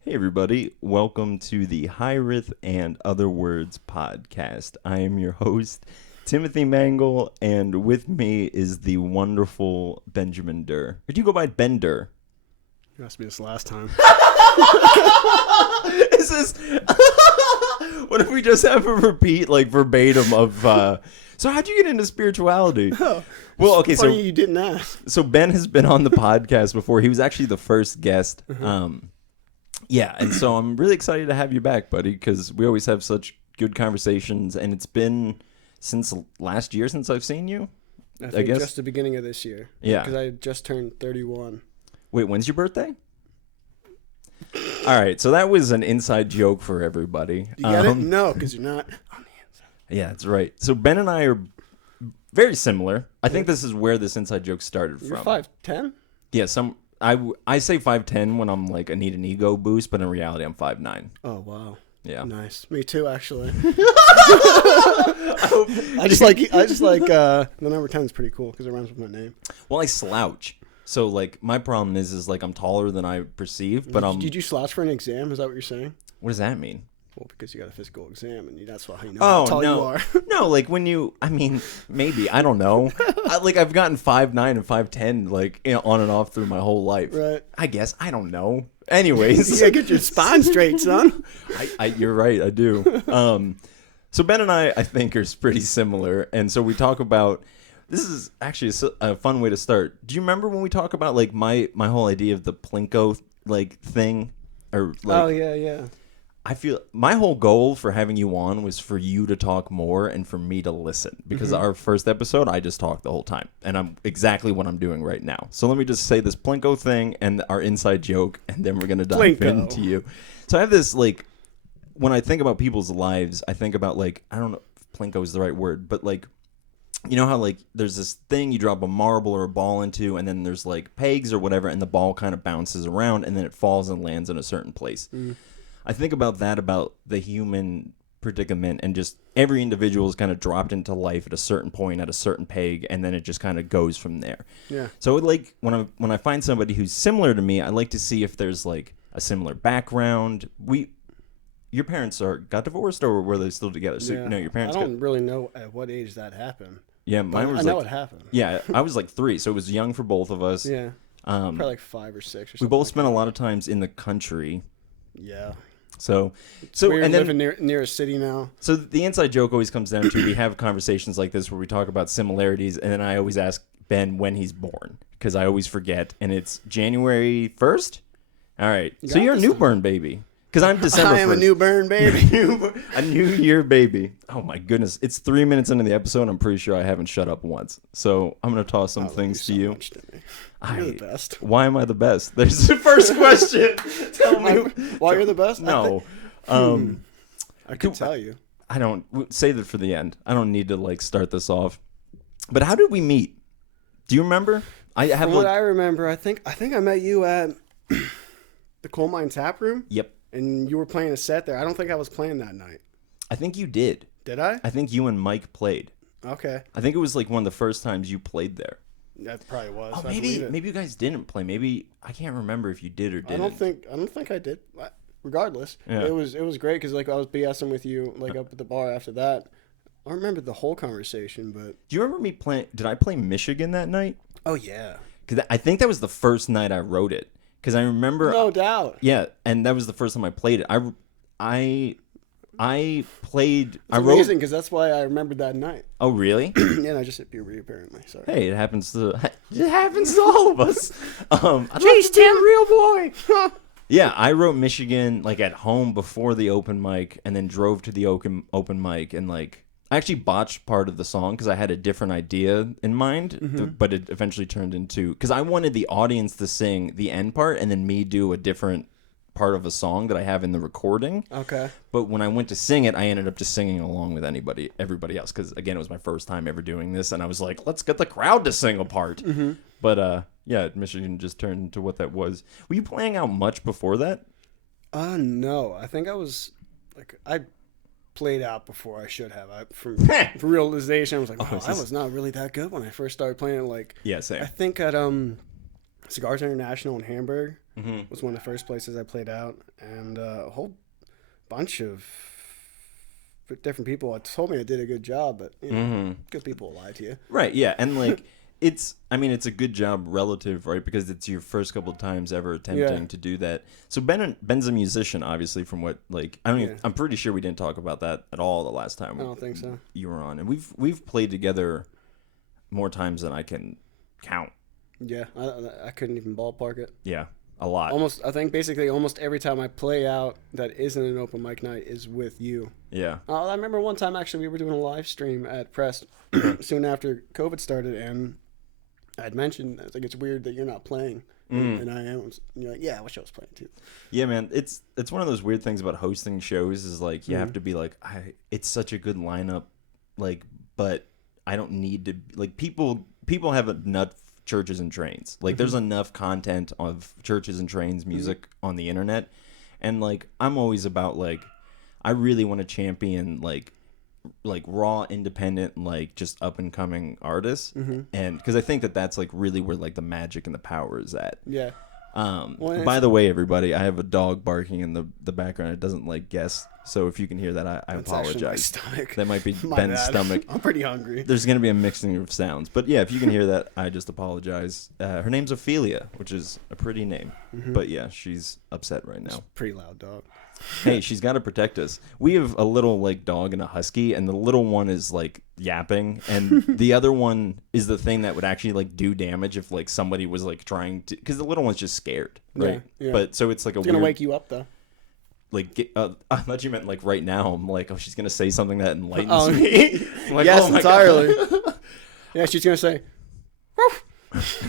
Hey everybody, welcome to the Hiraeth and Other Words podcast. I am your host, Timothy Mangle, and with me is the wonderful Benjamin Derr. Or do you go by Ben Derr? You asked me this last time. Is this... What if we just have a repeat, like, verbatim of... So how'd you get into spirituality? Oh, well, okay, so you didn't ask. So Ben has been on the podcast before. He was actually the first guest. Yeah, and so I'm really excited to have you back, buddy, because we always have such good conversations, and it's been since last year since I've seen you. I guess just the beginning of this year. Yeah, because I just turned 31. Wait, when's your birthday? All right, so that was an inside joke for everybody. You get it? No, because you're not on the inside. Yeah, that's right. So Ben and I are very similar. I think this is where this inside joke started You're from. 5'10"? Yeah, I say 5'10" when I'm like I need an ego boost, but in reality I'm 5'9". Oh wow. Yeah. Nice. Me too, actually. I just like the number 10 is pretty cool because it rhymes with my name. Well, I slouch. So like my problem is like I'm taller than I perceive, but Did you slouch for an exam? Is that what you're saying? What does that mean? Well, because you got a physical exam, and that's how you know how tall you are. No, like when you, I mean, maybe, I don't know. I've gotten 5'9" and 5'10", like, on and off through my whole life. Right. I guess, I don't know. Anyways. You gotta get your spine straight, son. You're right, I do. So Ben and I think, are pretty similar, and so we talk about, this is actually a fun way to start. Do you remember when we talk about, like, my whole idea of the Plinko, like, thing? Or like, Oh, yeah. I feel my whole goal for having you on was for you to talk more and for me to listen, because our first episode, I just talked the whole time, and I'm exactly what I'm doing right now. So let me just say this Plinko thing and our inside joke, and then we're going to dive into you. So I have this, like, when I think about people's lives, I think about, like, I don't know if Plinko is the right word, but, like, you know how, like, there's this thing you drop a marble or a ball into, and then there's, like, pegs or whatever, and the ball kind of bounces around, and then it falls and lands in a certain place. I think about that, about the human predicament, and just every individual is kind of dropped into life at a certain point, at a certain peg, and then it just kind of goes from there. Yeah. So like when I find somebody who's similar to me, I like to see if there's like a similar background. Your parents got divorced, or were they still together? So Yeah. no, your parents. I don't really know at what age that happened. Yeah, mine was. I know it happened. Yeah, I was like 3, so it was young for both of us. Yeah. Probably like 5 or 6 or something. We both spent a lot of times in the country. Yeah. So we're and then living near a city now. So the inside joke always comes down to, we have conversations like this where we talk about similarities, and then I always ask Ben when he's born, because I always forget, and it's January 1st? All right. So you're a newborn baby, because I'm December 1st. I am a newborn baby. A new year baby. Oh my goodness. It's 3 minutes into the episode. I'm pretty sure I haven't shut up once. So I'm going to toss some things to you. You're the best. Why am I the best? There's the first question. Tell me. Why you're the best? No. I could tell you. I don't, save it for the end. I don't need to like start this off. But how did we meet? Do you remember? From what I remember, I think I met you at the Coal Mine Tap Room. Yep. And you were playing a set there. I don't think I was playing that night. I think you did. Did I? I think you and Mike played. Okay. I think it was like one of the first times you played there. That probably was. Oh, maybe you guys didn't play. Maybe I can't remember if you did or didn't. I don't think I did. Regardless, yeah. It was great because like I was BSing with you like up at the bar after that. I don't remember the whole conversation, but do you remember me playing? Did I play Michigan that night? Oh yeah. Because I think that was the first night I wrote it. Because I remember. No doubt. Yeah, and that was the first time I played it. I played. It's amazing because that's why I remembered that night. Oh really? Yeah, and I just hit puberty apparently. Sorry. Hey, it happens to all of us. Jeez, Tim, real boy. Yeah, I wrote Michigan like at home before the open mic, and then drove to the open mic, and like I actually botched part of the song because I had a different idea in mind, but it eventually turned into, because I wanted the audience to sing the end part and then me do a different part of a song that I have in the recording. Okay. But when I went to sing it, I ended up just singing along with everybody else, because again, it was my first time ever doing this, and I was like, let's get the crowd to sing a part. But yeah, Michigan just turned into what that was. Were you playing out much before that? No. I think I was like I played out before I should have. For realization, I was like, wow, I was not really that good when I first started playing. Like, yeah, same. I think at Cigars International in Hamburg. was one of the first places I played out, and a whole bunch of different people told me I did a good job, but good people will lie to you. Right, yeah, and like it's a good job relative, right? Because it's your first couple of times ever attempting to do that. So Ben's a musician, obviously, from what I'm pretty sure we didn't talk about that at all the last time. I don't think so. You were on, and we've played together more times than I can count. Yeah, I couldn't even ballpark it. Yeah, a lot. I think basically almost every time I play out that isn't an open mic night is with you. Yeah. I remember one time actually we were doing a live stream at Press soon after COVID started, and I'd mentioned, I was like, it's weird that you're not playing. And I am. And you're like, yeah, I wish I was playing too. Yeah, man. It's one of those weird things about hosting shows is like you have to be like, it's such a good lineup, like, but I don't need to, like, people have enough churches and trains. Like, there's enough content of churches and trains music on the internet. And like, I'm always about like, I really want to champion like raw, independent, like just up and coming artists, and because I think that's like really where like the magic and the power is at. Yeah. By the way, everybody, I have a dog barking in the background. It doesn't like guess, so if you can hear that, I apologize. My stomach. That might be Ben's stomach. I'm pretty hungry. There's gonna be a mixing of sounds, but yeah, if you can hear that, I just apologize. Her name's Ophelia, which is a pretty name, but yeah, she's upset right now. Pretty loud dog. Hey, she's got to protect us. We have a little like dog and a husky, and the little one is like yapping, and the other one is the thing that would actually like do damage if like somebody was like trying to, because the little one's just scared, right? Yeah. But so it's like it's gonna wake you up though. Like, I thought you meant like right now. I'm like, oh, she's gonna say something that enlightens me. Like, yes, oh my entirely. Yeah, she's gonna say.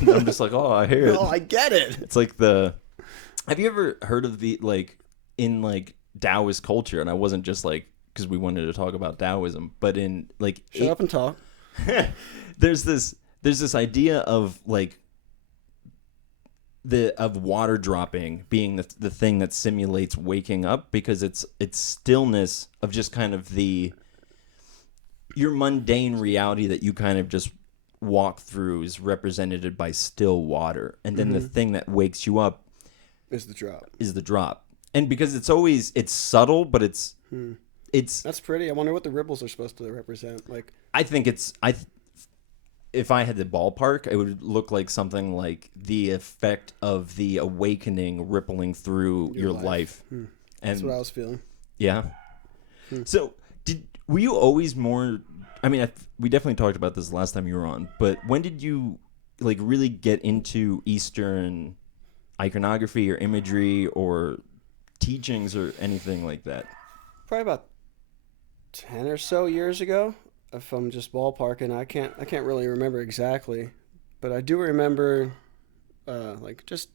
I'm just like, oh, I hear it. Oh, I get it. It's like have you ever heard of the like in like Taoist culture? And I wasn't just like because we wanted to talk about Taoism, but in like shut up and talk. there's this idea of like of water dropping being the thing that simulates waking up, because it's stillness of just kind of your mundane reality that you kind of just walk through is represented by still water, and then the thing that wakes you up is the drop. And because it's subtle, but it's that's pretty. I wonder what the ripples are supposed to represent. Like, I think if I had the ballpark, it would look like something like the effect of the awakening rippling through your life. And that's what I was feeling. Yeah. So were you always more? I mean, we definitely talked about this last time you were on, but when did you like really get into Eastern iconography or imagery or teachings or anything like that? Probably about 10 or so years ago, if I'm just ballparking. I can't really remember exactly, but I do remember like just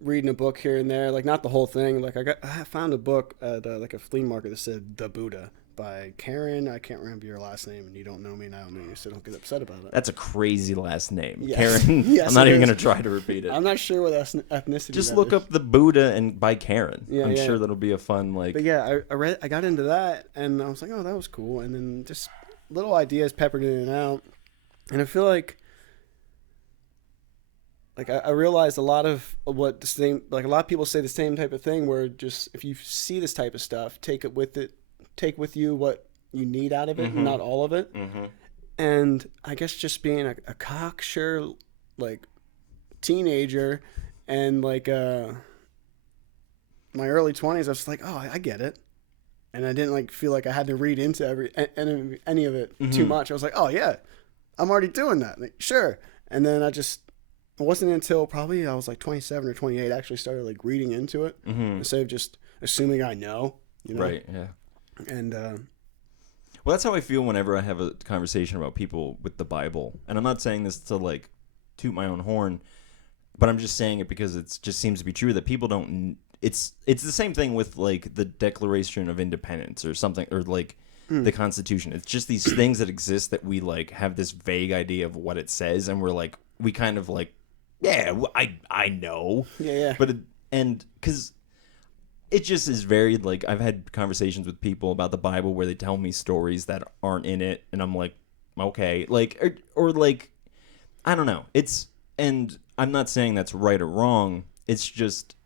reading a book here and there, like not the whole thing. Like I found a book at like a flea market that said The Buddha by Karen. I can't remember your last name, and you don't know me now, so don't get upset about it. That's a crazy last name. Yes. Karen. Yes, I'm not even going to try to repeat it. I'm not sure what ethnicity. Just look up The Buddha and by Karen. Yeah, I'm sure that'll be a fun like. But yeah, I got into that, and I was like, oh, that was cool. And then just little ideas peppered in and out, and I feel like I realized a lot of what the same, like a lot of people say the same type of thing, where just if you see this type of stuff, take with you what you need out of it, and not all of it. And I guess just being a cocksure like teenager, and like my early 20s, I was like, oh, I get it. And I didn't like feel like I had to read into any of it too much. I was like, oh yeah, I'm already doing that. Like, sure. And then it wasn't until probably I was like 27 or 28 I actually started like reading into it instead of just assuming I know. Right. Yeah. And well, that's how I feel whenever I have a conversation about people with the Bible. And I'm not saying this to like toot my own horn, but I'm just saying it because it just seems to be true that people don't. It's the same thing with like the Declaration of Independence or something, or like the Constitution. It's just these things that exist that we like have this vague idea of what it says, and we're like, we kind of like, yeah, I know. Yeah. But because it just is very like, I've had conversations with people about the Bible where they tell me stories that aren't in it, and I'm like, okay, like or like, I don't know. And I'm not saying that's right or wrong. It's just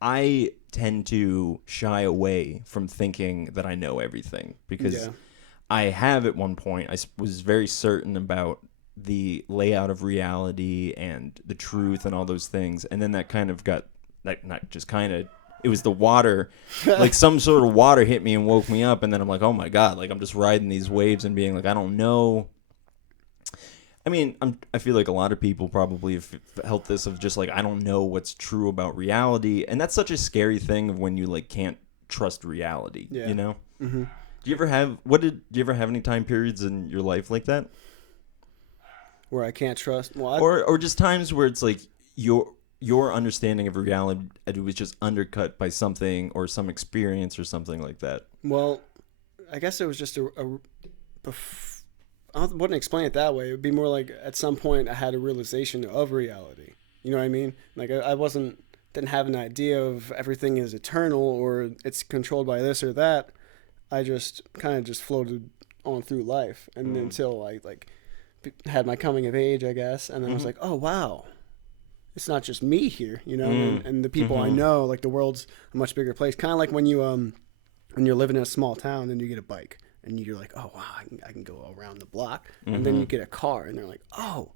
I tend to shy away from thinking that I know everything because I have at one point, I was very certain about the layout of reality and the truth and all those things. And then that kind of got, like, not just kind of, it was the water, like some sort of water hit me and woke me up. And then I'm like, oh my God, like I'm just riding these waves and being like, I don't know. I mean, I feel like a lot of people probably have felt this of just like, I don't know what's true about reality. And that's such a scary thing of when you like can't trust reality, you know? Mm-hmm. Do you ever have any time periods in your life like that? Where I can't trust? Well, or just times where it's like your understanding of reality was just undercut by something or some experience or something like that. Well, I guess it was just I wouldn't explain it that way. It would be more like at some point I had a realization of reality. You know what I mean? Like I didn't have an idea of everything is eternal or it's controlled by this or that. I just kind of just floated on through life, and until I like had my coming of age, I guess, and then I was like, oh wow, it's not just me here, you know, and the people I know. Like the world's a much bigger place. Kind of like when you're living in a small town and you get a bike, and you're like, oh wow, I can go around the block, and then you get a car, and they're like, oh,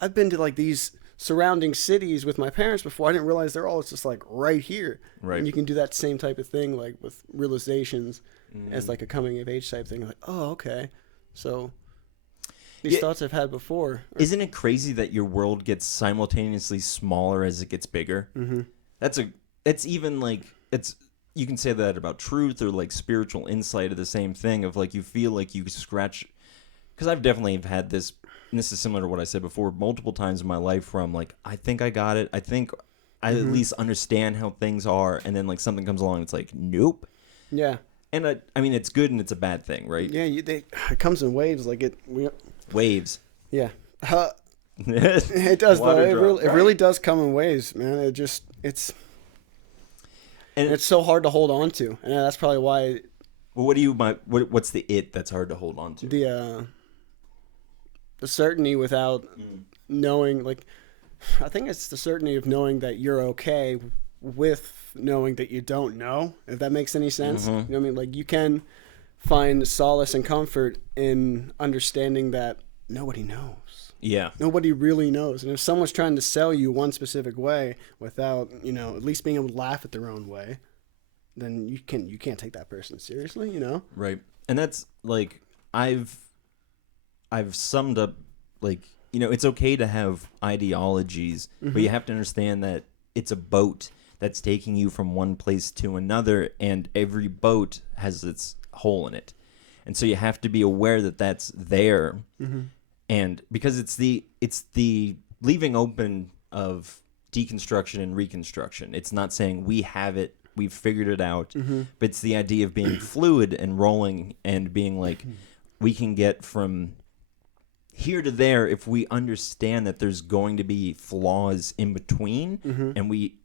I've been to like these surrounding cities with my parents before. I didn't realize they're all just like right here. Right. And you can do that same type of thing, like with realizations as like a coming of age type thing. Like, oh, okay. So these thoughts I've had before. Isn't it crazy that your world gets simultaneously smaller as it gets bigger? Mm-hmm. It's even like, you can say that about truth or like spiritual insight of the same thing of like, you feel like you scratch, because I've definitely had this, and this is similar to what I said before, multiple times in my life where I'm like, I think I got it. I think I at least understand how things are. And then like something comes along, it's like, nope. Yeah. And I mean, it's good and it's a bad thing, right? Yeah, it comes in waves. Like waves. Yeah. It does, though. It really does come in waves, man. It's so hard to hold on to. And that's probably why. Well, what's the it that's hard to hold on to? The certainty without knowing, like, I think it's the certainty of knowing that you're okay with knowing that you don't know, if that makes any sense. You know what I mean? Like, you can find solace and comfort in understanding that nobody knows. Yeah. Nobody really knows. And if someone's trying to sell you one specific way without, at least being able to laugh at their own way, then you can't take that person seriously, you know? Right. And that's like, I've summed up, like, it's okay to have ideologies, but you have to understand that it's a boat that's taking you from one place to another, and every boat has its hole in it. And so you have to be aware that that's there. And because it's the leaving open of deconstruction and reconstruction. It's not saying we have it, we've figured it out, but it's the idea of being fluid and rolling and being like, we can get from here to there if we understand that there's going to be flaws in between,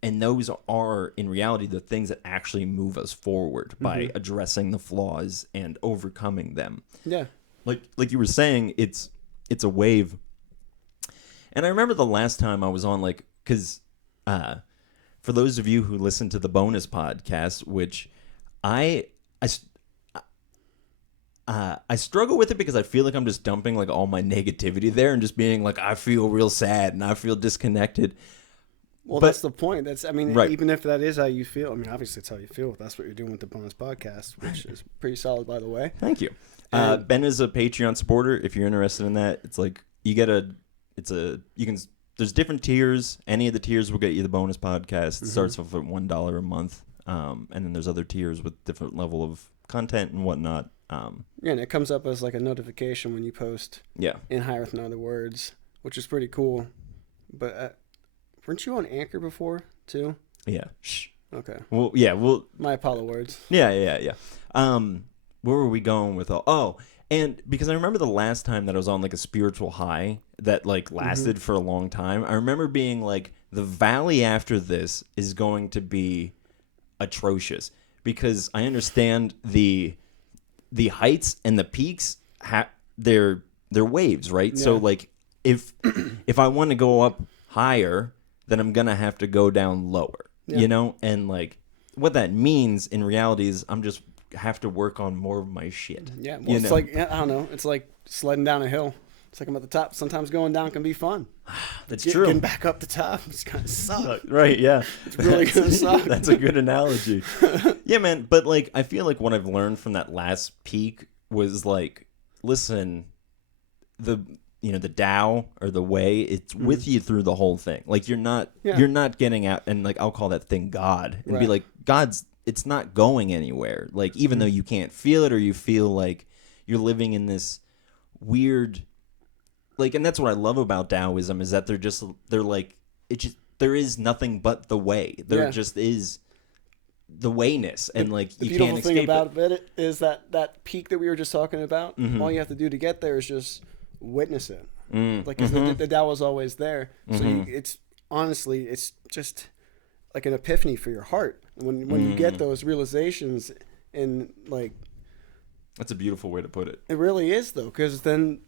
and those are in reality the things that actually move us forward by addressing the flaws and overcoming them. Yeah. Like you were saying, it's a wave. And I remember the last time I was on, like, because for those of you who listen to the bonus podcast, which I struggle with it because I feel like I'm just dumping like all my negativity there and just being like, I feel real sad and I feel disconnected. Well, that's the point. Even if that is how you feel, obviously it's how you feel. That's what you're doing with the bonus podcast, which is pretty solid, by the way. Thank you. Ben is a Patreon supporter. If you're interested in that, it's like there's different tiers. Any of the tiers will get you the bonus podcast. It starts off at $1 a month. And then there's other tiers with different level of content and whatnot. Yeah, and it comes up as like a notification when you post. Yeah. In Hiraeth and Other Words, which is pretty cool. But weren't you on Anchor before too? Yeah. Shh. Okay. Well, yeah. Well, my Apollo words. Yeah. Where were we going with all? Oh, and because I remember the last time that I was on like a spiritual high that like lasted for a long time. I remember being like, the valley after this is going to be atrocious because I understand the heights and the peaks they're waves, right? Yeah. So like if I want to go up higher, then I'm gonna have to go down lower. Yeah. You know, and like what that means in reality is I'm just have to work on more of my shit. Yeah, well, you it's know? like, I don't know, it's like sledding down a hill. It's like I'm at the top. Sometimes going down can be fun. That's true. Getting back up the top, it's kind of suck. Right, yeah. It's really gonna suck. That's a good analogy. Yeah, man, but like I feel like what I've learned from that last peak was like, listen, the Tao or the way, it's with you through the whole thing. Like you're not getting out, and like I'll call that thing God and be like, it's not going anywhere. Like even though you can't feel it, or you feel like you're living in this weird, like, and that's what I love about Taoism is that they're like, there is nothing but the way. There just is the wayness, and like the you can't beautiful thing escape about it is that peak that we were just talking about. Mm-hmm. All you have to do to get there is just witness it. Like 'cause Mm-hmm. the Tao is always there. So it's honestly, it's just like an epiphany for your heart when you get those realizations, and like That's a beautiful way to put it. it really is though, because then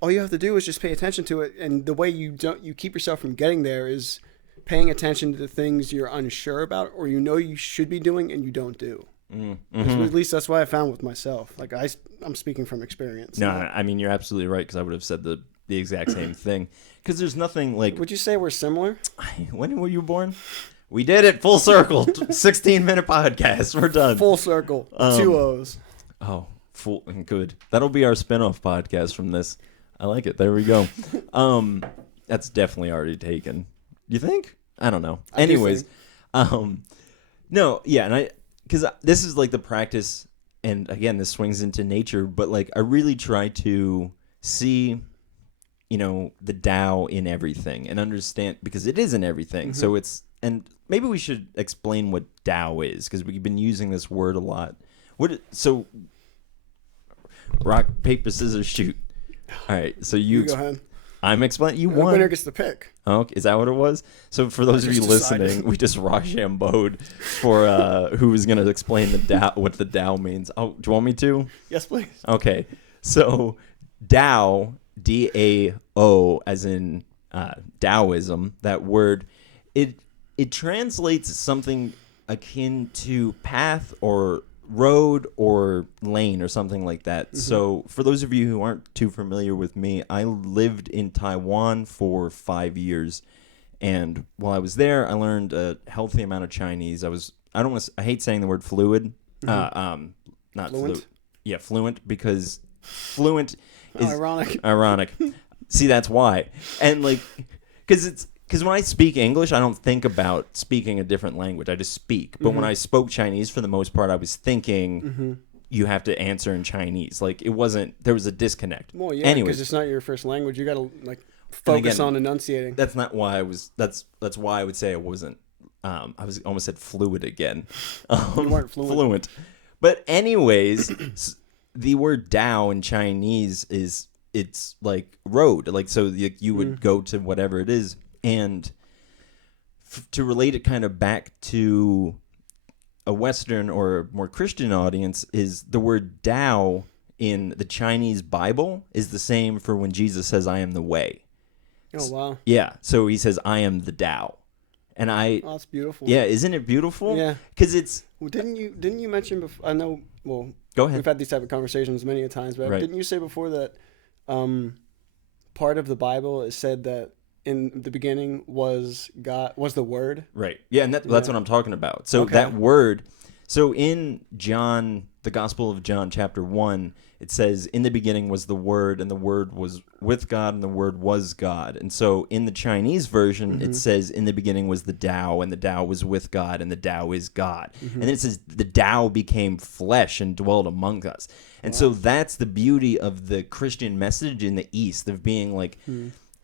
all you have to do is just pay attention to it, and the way you keep yourself from getting there is paying attention to the things you're unsure about, or you should be doing and you don't do. At least that's what I found with myself. Like I'm speaking from experience. No, I mean you're absolutely right, because I would have said the exact same thing. Because there's nothing like. Would you say we're similar? When were you born? We did it full circle. 16-minute podcast. We're done. Full circle. 2 O's. Oh, full and good. That'll be our spin-off podcast from this. I like it. There we go. That's definitely already taken. You think? I don't know. Anyways, no, yeah, and because this is like the practice, and again, this swings into nature, but like I really try to see, the Tao in everything and understand, because it is in everything. So and maybe we should explain what Tao is, because we've been using this word a lot. So rock, paper, scissors, shoot. All right, so you go ahead. I'm explaining. You The won. winner gets the pick. Oh, okay. Is that what it was? So for those of you listening, we just Rochambeau'd for who was going to explain the Tao, what the Tao means. Oh, do you want me to? Yes, please. Okay. So Tao, D-A-O, as in Taoism, that word, it translates something akin to path or road or lane or something like that. So for those of you who aren't too familiar with me, I lived in Taiwan for 5 years, and while I was there I learned a healthy amount of Chinese. I hate saying the word fluid. Not fluent. Yeah, fluent, because fluent is ironic. See, that's why. And like because when I speak English, I don't think about speaking a different language. I just speak. But when I spoke Chinese, for the most part, I was thinking you have to answer in Chinese. Like there was a disconnect. Well, yeah, Anyways, because it's not your first language. You got to like focus on enunciating. That's not why I was. That's why I would say I wasn't. I was almost said fluid again. You weren't fluent. But anyways, the word Tao in Chinese it's like road. Like so you would go to whatever it is. And to relate it kind of back to a Western or more Christian audience, is the word Tao in the Chinese Bible is the same for when Jesus says, "I am the way." Oh, wow. Yeah. So he says, "I am the Tao." And Oh, that's beautiful. Yeah, isn't it beautiful? Yeah. Because it's... Well, didn't you mention before? I know, well, Go ahead. we've had these type of conversations many a times, but didn't you say before that part of the Bible is said that in the beginning was the Word? Right. Yeah, and that's what I'm talking about. So that word, so in John, the Gospel of John, chapter 1, it says, "In the beginning was the Word, and the Word was with God, and the Word was God." And so in the Chinese version, it says, "In the beginning was the Tao, and the Tao was with God, and the Tao is God." And then it says, "The Tao became flesh and dwelt among us." And so that's the beauty of the Christian message in the East, of being like...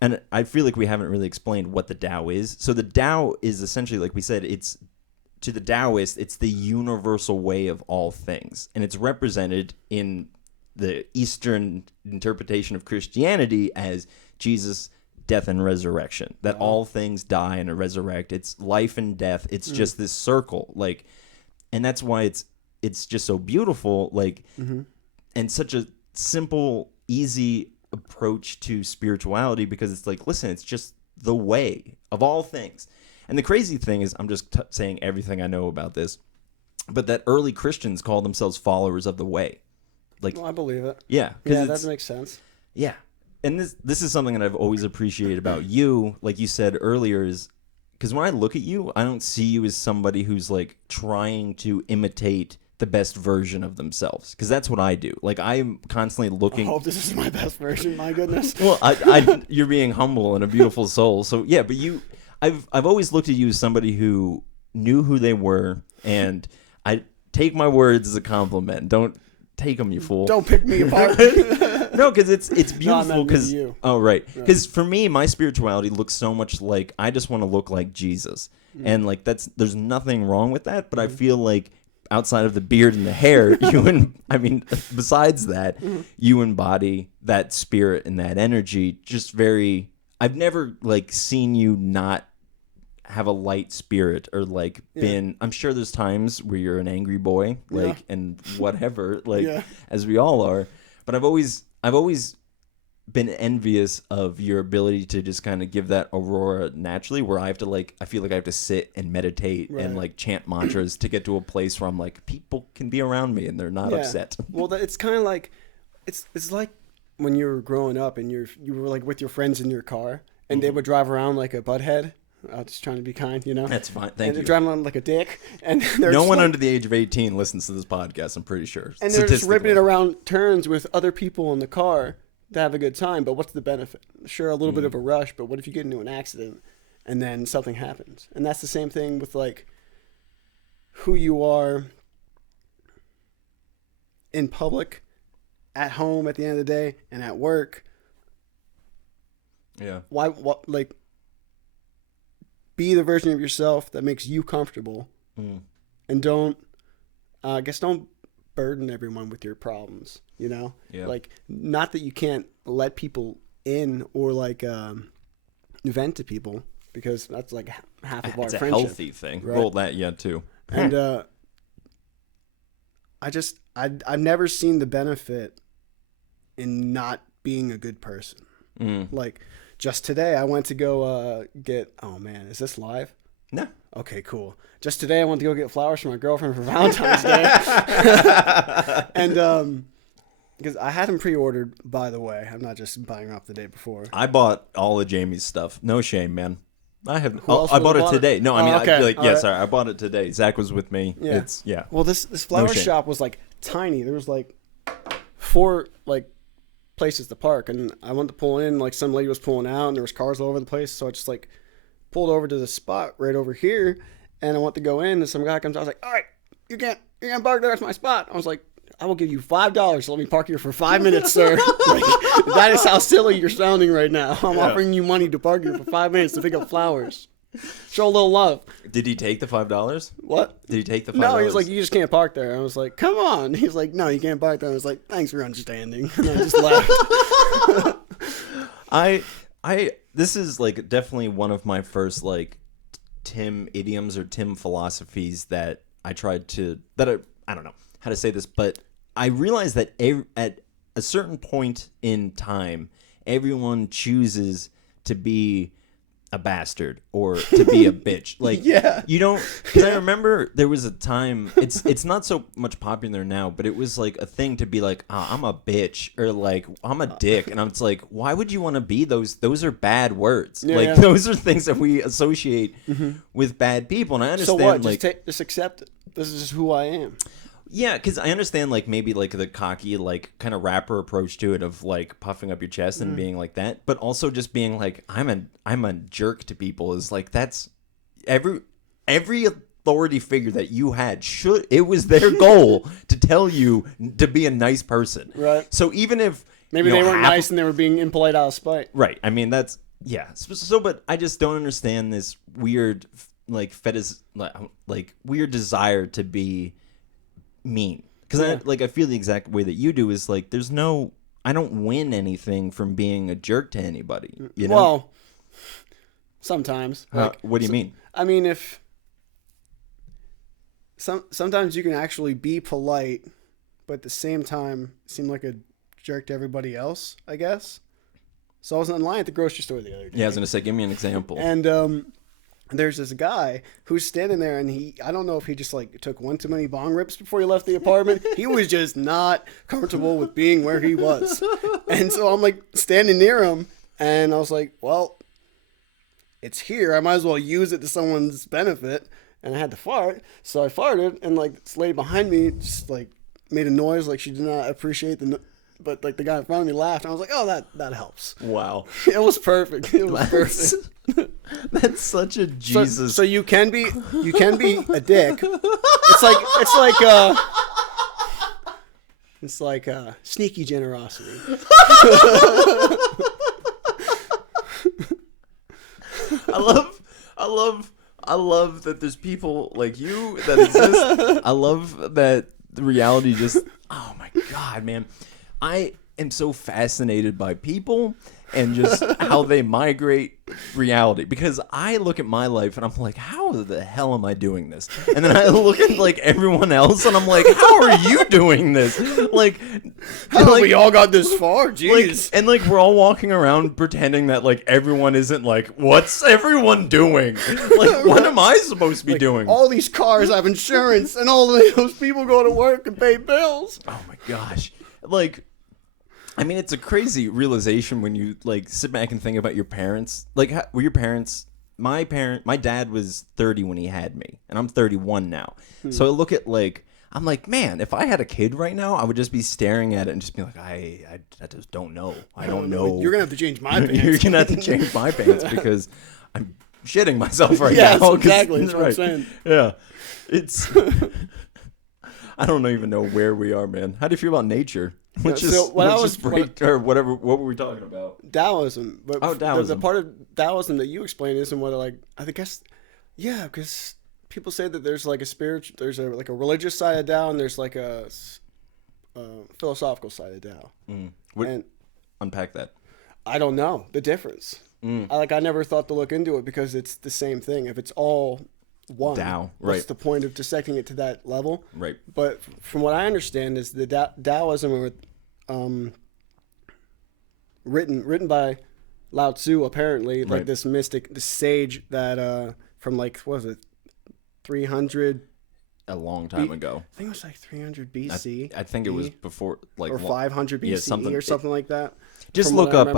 And I feel like we haven't really explained what the Tao is. So the Tao is essentially, like we said, it's to the Taoist, it's the universal way of all things. And it's represented in the Eastern interpretation of Christianity as Jesus' death and resurrection. That all things die and resurrect. It's life and death. It's just this circle. Like, and that's why it's just so beautiful, like, and such a simple, easy approach to spirituality, because it's like, listen, it's just the way of all things. And the crazy thing is, I'm just saying everything I know about this, but that early Christians call themselves followers of the way. Like, Well, I believe it. Yeah. Yeah, that makes sense. Yeah. And this is something that I've always appreciated about you, like you said earlier, is because when I look at you, I don't see you as somebody who's like trying to imitate the best version of themselves, because that's what I do. Like, I'm constantly looking. I hope this is my best version. My goodness. Well, you're being humble and a beautiful soul. So yeah, but I've always looked at you as somebody who knew who they were, and I take my words as a compliment. Don't take them, you fool. Don't pick me apart. No, because it's beautiful. Because right. Because for me, my spirituality looks so much like I just want to look like Jesus, and like there's nothing wrong with that. But I feel like outside of the beard and the hair, besides that, you embody that spirit and that energy. Just very. I've never like seen you not have a light spirit or like been. I'm sure there's times where you're an angry boy, like and whatever, like as we all are. But I've always been envious of your ability to just kind of give that aurora naturally, where I feel like I have to sit and meditate and like chant mantras to get to a place where I'm like, people can be around me and they're not upset. Well, it's kind of like, it's like when you were growing up and you were like with your friends in your car and they would drive around like a butthead. I'm just trying to be kind, you know? That's fine. Thank you. And they're driving around like a dick. And no one under the age of 18 listens to this podcast, I'm pretty sure. And they're just ripping it around turns with other people in the car to have a good time. But what's the benefit? Sure, a little bit of a rush, but what if you get into an accident and then something happens? And that's the same thing with like who you are in public, at home at the end of the day, and at work. Yeah. What like, be the version of yourself that makes you comfortable, and don't burden everyone with your problems. You know, like, not that you can't let people in or like vent to people, because that's like half of our friendship. It's a healthy thing. Right? Well, that too. And I've never seen the benefit in not being a good person. Like, just today, I went to go get... Oh, man. Is this live? No. Okay, cool. Just today, I went to go get flowers for my girlfriend for Valentine's Day. And because I had them pre-ordered, by the way. I'm not just buying them off the day before. I bought all of Jamie's stuff. No shame, man. I bought it today. No, I mean, okay. Sorry. I bought it today. Zach was with me. Yeah. Well, this flower shop was, like, tiny. There was, like, 4, like, places to park, and I went to pull in, like some lady was pulling out and there was cars all over the place, so I just like pulled over to the spot right over here, and I went to go in and some guy comes out. I was like, all right, you can't park there, that's my spot. I was like, I will give you $5 to let me park here for 5 minutes, sir. Like, that is how silly you're sounding right now. I'm offering you money to park here for 5 minutes to pick up flowers. Show a little love. Did he take the $5? What? Did he take the $5? No, he was like, you just can't park there. I was like, come on. He's like, no, you can't park there. I was like, thanks for understanding. And I just left. This is like definitely one of my first like Tim idioms or Tim philosophies that I tried to, I don't know how to say this, but I realized that at a certain point in time, everyone chooses to be a bastard or to be a bitch. Like, you don't, because I remember there was a time, it's not so much popular now, but it was like a thing to be like, I'm a bitch, or like, I'm a dick. And I'm just like, why would you want to be those? Those are bad words. Those are things that we associate with bad people. And I understand. So what? Like, just accept it. This is just who I am. Yeah, because I understand, like, maybe, like, the cocky, like, kind of rapper approach to it of, like, puffing up your chest and being like that. But also just being like, I'm a jerk to people is, like, that's... Every authority figure that you had, it was their goal to tell you to be a nice person. Right. So even if... Maybe they weren't nice and they were being impolite out of spite. Right. I mean, that's... Yeah. So, but I just don't understand this weird, like, weird desire to be... mean, because I feel the exact way that you do is like I don't win anything from being a jerk to anybody, you know? Well, sometimes. What do you mean? I mean, if sometimes you can actually be polite, but at the same time seem like a jerk to everybody else, I guess. So I was in line at the grocery store the other day. Yeah, I was gonna say, give me an example. And there's this guy who's standing there, and I don't know if he just like took one too many bong rips before he left the apartment. He was just not comfortable with being where he was. And so I'm like standing near him, and I was like, well, it's here. I might as well use it to someone's benefit. And I had to fart. So I farted, and like this lady behind me just like made a noise like she did not appreciate but like the guy in front of me laughed, and I was like, "Oh, that helps." Wow, it was perfect. It was perfect. That's such a Jesus. So you can be a dick. It's like sneaky generosity. I love that there's people like you that exist. I love that the reality just. Oh my God, man. I am so fascinated by people and just how they migrate reality, because I look at my life and I'm like, how the hell am I doing this? And then I look at like everyone else and I'm like, how are you doing this? Like, how we all got this far? Jeez. And like we're all walking around pretending that like everyone isn't like, what's everyone doing? Like, what am I supposed to be doing? All these cars have insurance, and all of those people go to work and pay bills. Oh my gosh. Like, I mean, it's a crazy realization when you like sit back and think about your parents. Like, were your parents? My dad was 30 when he had me, and I'm 31 now. So I look at like, I'm like, man, if I had a kid right now, I would just be staring at it and just be like, I just don't know. I don't know. You're gonna have to change my pants. You're gonna have to change my pants because I'm shitting myself right now. Yes, exactly. That's what I'm saying. Yeah, it's. I don't even know where we are, man. How do you feel about nature? What were we talking about? Taoism. But Taoism. The part of Taoism that you explained isn't what because people say that there's like there's a religious side of Tao, and there's like a philosophical side of Tao. And unpack that. I don't know the difference. I never thought to look into it because it's the same thing. If it's all one, Tao, what's the point of dissecting it to that level? Right. But from what I understand is the Taoism were written by Lao Tzu, apparently, like this mystic, the sage that from like, what was it, 300? A long time ago. I think it was like 300 BC. I think it was before, like, or 500 BC or something like that. Just look up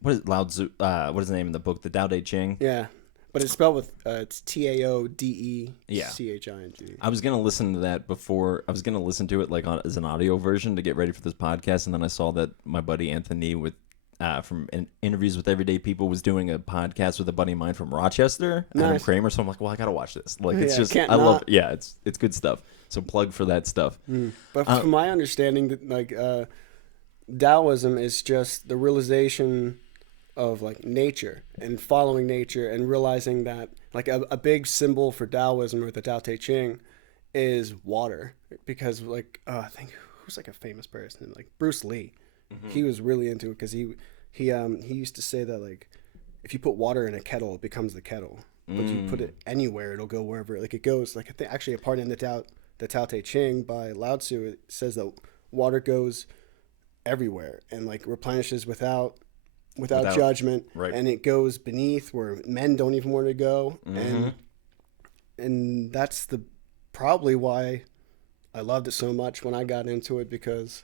what is Lao Tzu? What is the name of the book? The Tao Te Ching. Yeah. But it's spelled with it's TAODECHING. I was gonna listen to that before. I was gonna listen to it like as an audio version to get ready for this podcast, and then I saw that my buddy Anthony from Interviews with Everyday People was doing a podcast with a buddy of mine from Rochester, Adam Kramer. So I'm like, well, I gotta watch this. Like, it's just love it. Yeah, it's good stuff. So plug for that stuff. But from my understanding, that like Taoism is just the realization of like nature and following nature and realizing that like a big symbol for Taoism or the Tao Te Ching is water, because like I think who's like a famous person like Bruce Lee, he was really into it because he used to say that like if you put water in a kettle it becomes the kettle, but if you put it anywhere it'll go wherever like it goes. Like I think actually a part in the Tao Te Ching by Lao Tzu, it says that water goes everywhere and like replenishes without judgment, and it goes beneath where men don't even want to go, and that's probably why I loved it so much when I got into it, because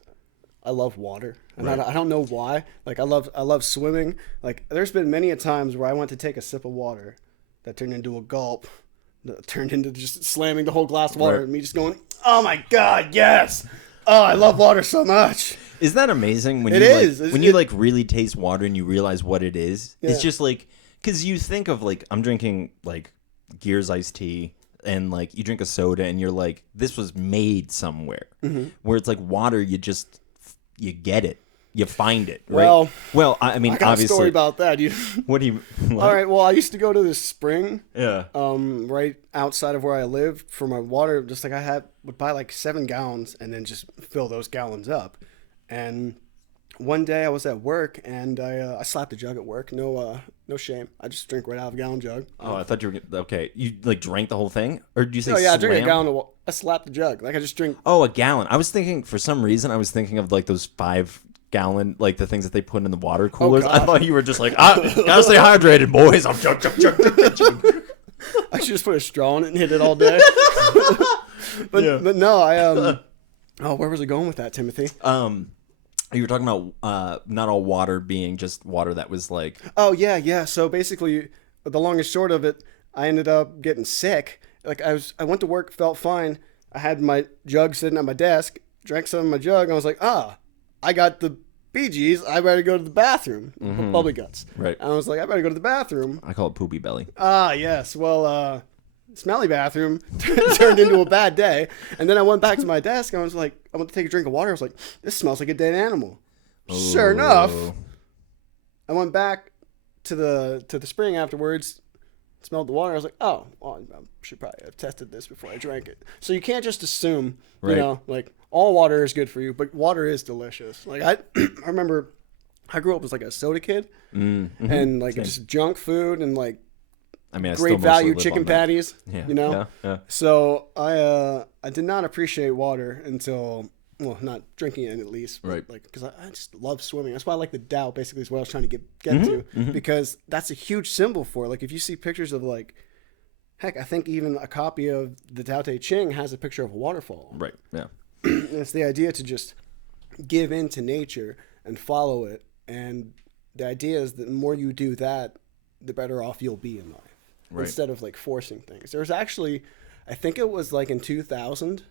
I love water, and I don't know why. Like I love swimming. Like there's been many a times where I went to take a sip of water that turned into a gulp, that turned into just slamming the whole glass of water, and me just going, "Oh my God, yes! Oh, I love water so much." Is that amazing when you like really taste water and you realize what it is? Yeah. It's just like, because you think of like, I'm drinking like Gears iced tea, and like you drink a soda and you're like, this was made somewhere. Where it's like water, you get it. You find it, right? Well, I mean, I got obviously. A story about that. What do you? What? All right. Well, I used to go to this spring. Yeah. Right outside of where I lived for my water. Just like would buy like 7 gallons and then just fill those gallons up. And one day I was at work and I slapped a jug at work. No shame. I just drink right out of a gallon jug. Oh, I thought you were okay. You like drank the whole thing, or did you say? Oh yeah, I drink a gallon. I slapped the jug. Like I just drink. Oh, a gallon. I was thinking for some reason. I was thinking of like those 5 gallon, like the things that they put in the water coolers. I God. thought you were just like, gotta stay hydrated, boys. I'm chug. I should just put a straw in it and hit it all day. But no, oh, where was I going with that, Timothy? You were talking about not all water being just water that was like... Oh, yeah. So basically, the long and short of it, I ended up getting sick. Like, I went to work, felt fine. I had my jug sitting at my desk, drank some of my jug, and I was like, I got the Bee Gees. I better go to the bathroom. Bubbly guts. Right. And I was like, I better go to the bathroom. I call it poopy belly. Yes. Well, smelly bathroom turned into a bad day. And then I went back to my desk and I was like, I went to take a drink of water. I was like, this smells like a dead animal. Ooh. Sure enough, I went back to the spring afterwards, smelled the water. I was like, oh, well, I should probably have tested this before I drank it. So you can't just assume, right. Like all water is good for you, but water is delicious. Like I remember I grew up as like a soda kid and like just junk food and like, I mean, great value chicken patties, Yeah. So I did not appreciate water until, well, not drinking it at least, but right? Like because I just love swimming. That's why I like the Tao. Basically, is what I was trying to get to because that's a huge symbol for it. Like if you see pictures of like, heck, I think even a copy of the Tao Te Ching has a picture of a waterfall. Right. Yeah. And it's the idea to just give in to nature and follow it, and the idea is that the more you do that, the better off you'll be in life. Right. Instead of like forcing things. There was actually, I think it was like in 2000.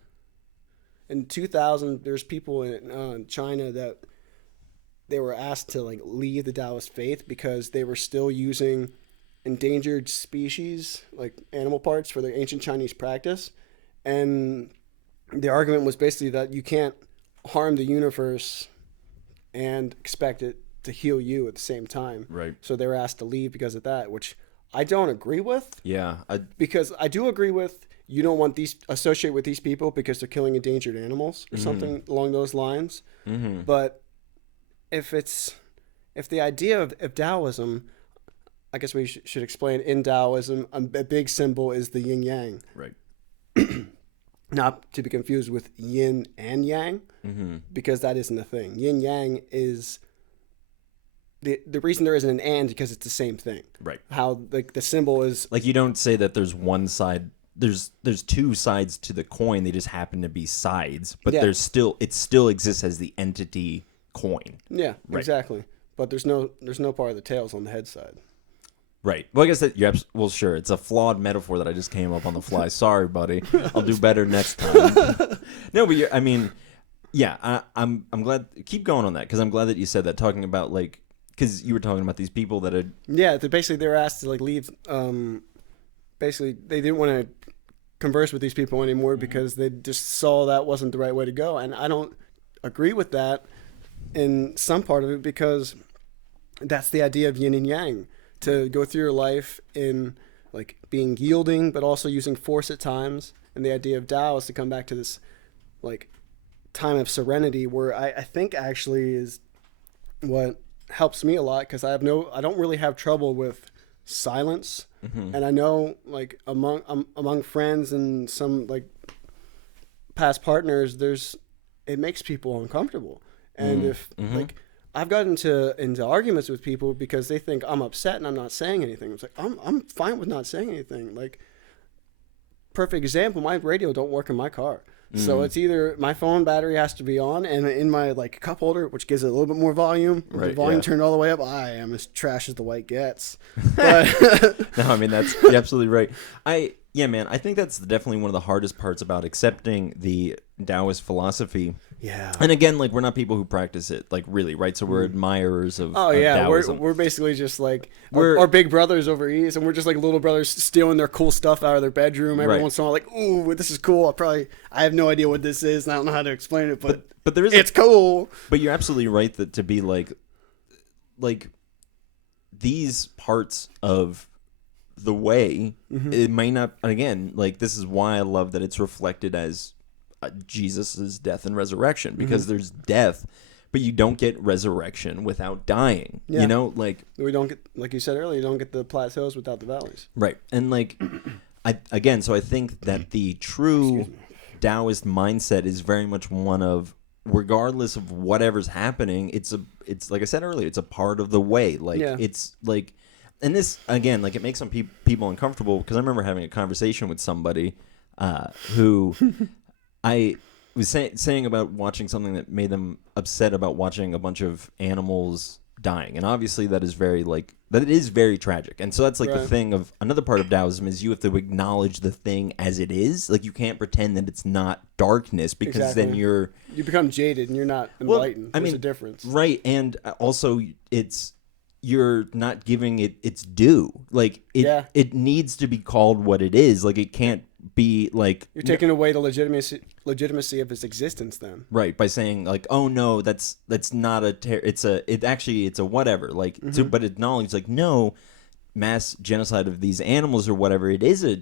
In 2000, there's people in China that they were asked to like leave the Taoist faith because they were still using endangered species, like animal parts, for their ancient Chinese practice. And the argument was basically that you can't harm the universe and expect it to heal you at the same time. Right. So they were asked to leave because of that, which I don't agree with. Yeah. Because I do agree with you don't want these associate with these people because they're killing endangered animals or something along those lines. But if the idea of Taoism, I guess we should explain in Taoism, a big symbol is the Yin Yang. Right. Not to be confused with Yin and Yang, because that isn't a thing. Yin Yang is the reason there isn't an and because it's the same thing. Right. How the symbol is like you don't say that there's one side. There's two sides to the coin. They just happen to be sides, but it still exists as the entity coin. Yeah, right. Exactly. But there's no part of the tails on the head side. Right. Well, I guess that well, sure. It's a flawed metaphor that I just came up on the fly. Sorry, buddy. I'll do better next time. No, but I mean, yeah. I'm glad. Keep going on that because I'm glad that you said that. Talking about like because you were talking about these people that are they were asked to like leave. Basically, they didn't want to converse with these people anymore because they just saw that wasn't the right way to go, and I don't agree with that in some part of it because that's the idea of yin and yang. To go through your life in like being yielding, but also using force at times. And the idea of Tao is to come back to this like time of serenity where I think actually is what helps me a lot because I don't really have trouble with silence. And I know like among friends and some like past partners, it makes people uncomfortable. And if like I've gotten into arguments with people because they think I'm upset and I'm not saying anything. It's like I'm fine with not saying anything. Like perfect example, my radio don't work in my car. So it's either my phone battery has to be on and in my like cup holder, which gives it a little bit more volume. Right, the volume turned all the way up. I am as trash as the white gets. But no, I mean you're absolutely right. Man, I think that's definitely one of the hardest parts about accepting the Taoist philosophy. Yeah. And again, like we're not people who practice it, like really, right? So we're admirers of Taoism. We're basically just like our big brothers over east, and we're just like little brothers stealing their cool stuff out of their bedroom every once in a while. Like, ooh, this is cool. I have no idea what this is, and I don't know how to explain it, but there is it's cool. But you're absolutely right that to be like these parts of the way, it may not. Again, like this is why I love that it's reflected as Jesus's death and resurrection because there's death, but you don't get resurrection without dying. Yeah. You know, like we don't get, like you said earlier, you don't get the plateaus without the valleys. Right, and like I think that the true Taoist mindset is very much one of regardless of whatever's happening, it's like I said earlier, it's a part of the way. Like it's like, and this again, like it makes some people uncomfortable because I remember having a conversation with somebody who I was saying about watching something that made them upset about watching a bunch of animals dying, and obviously that is very tragic. And so that's like the thing of another part of Taoism is you have to acknowledge the thing as it is. Like you can't pretend that it's not darkness because then you become jaded and you're not enlightened. There's a difference, right? And also you're not giving it its due. Like it needs to be called what it is. Like it can't be like you're taking away the legitimacy of its existence then, right, by saying like, oh no, that's not it's a whatever, like but acknowledge like, no, mass genocide of these animals or whatever, it is a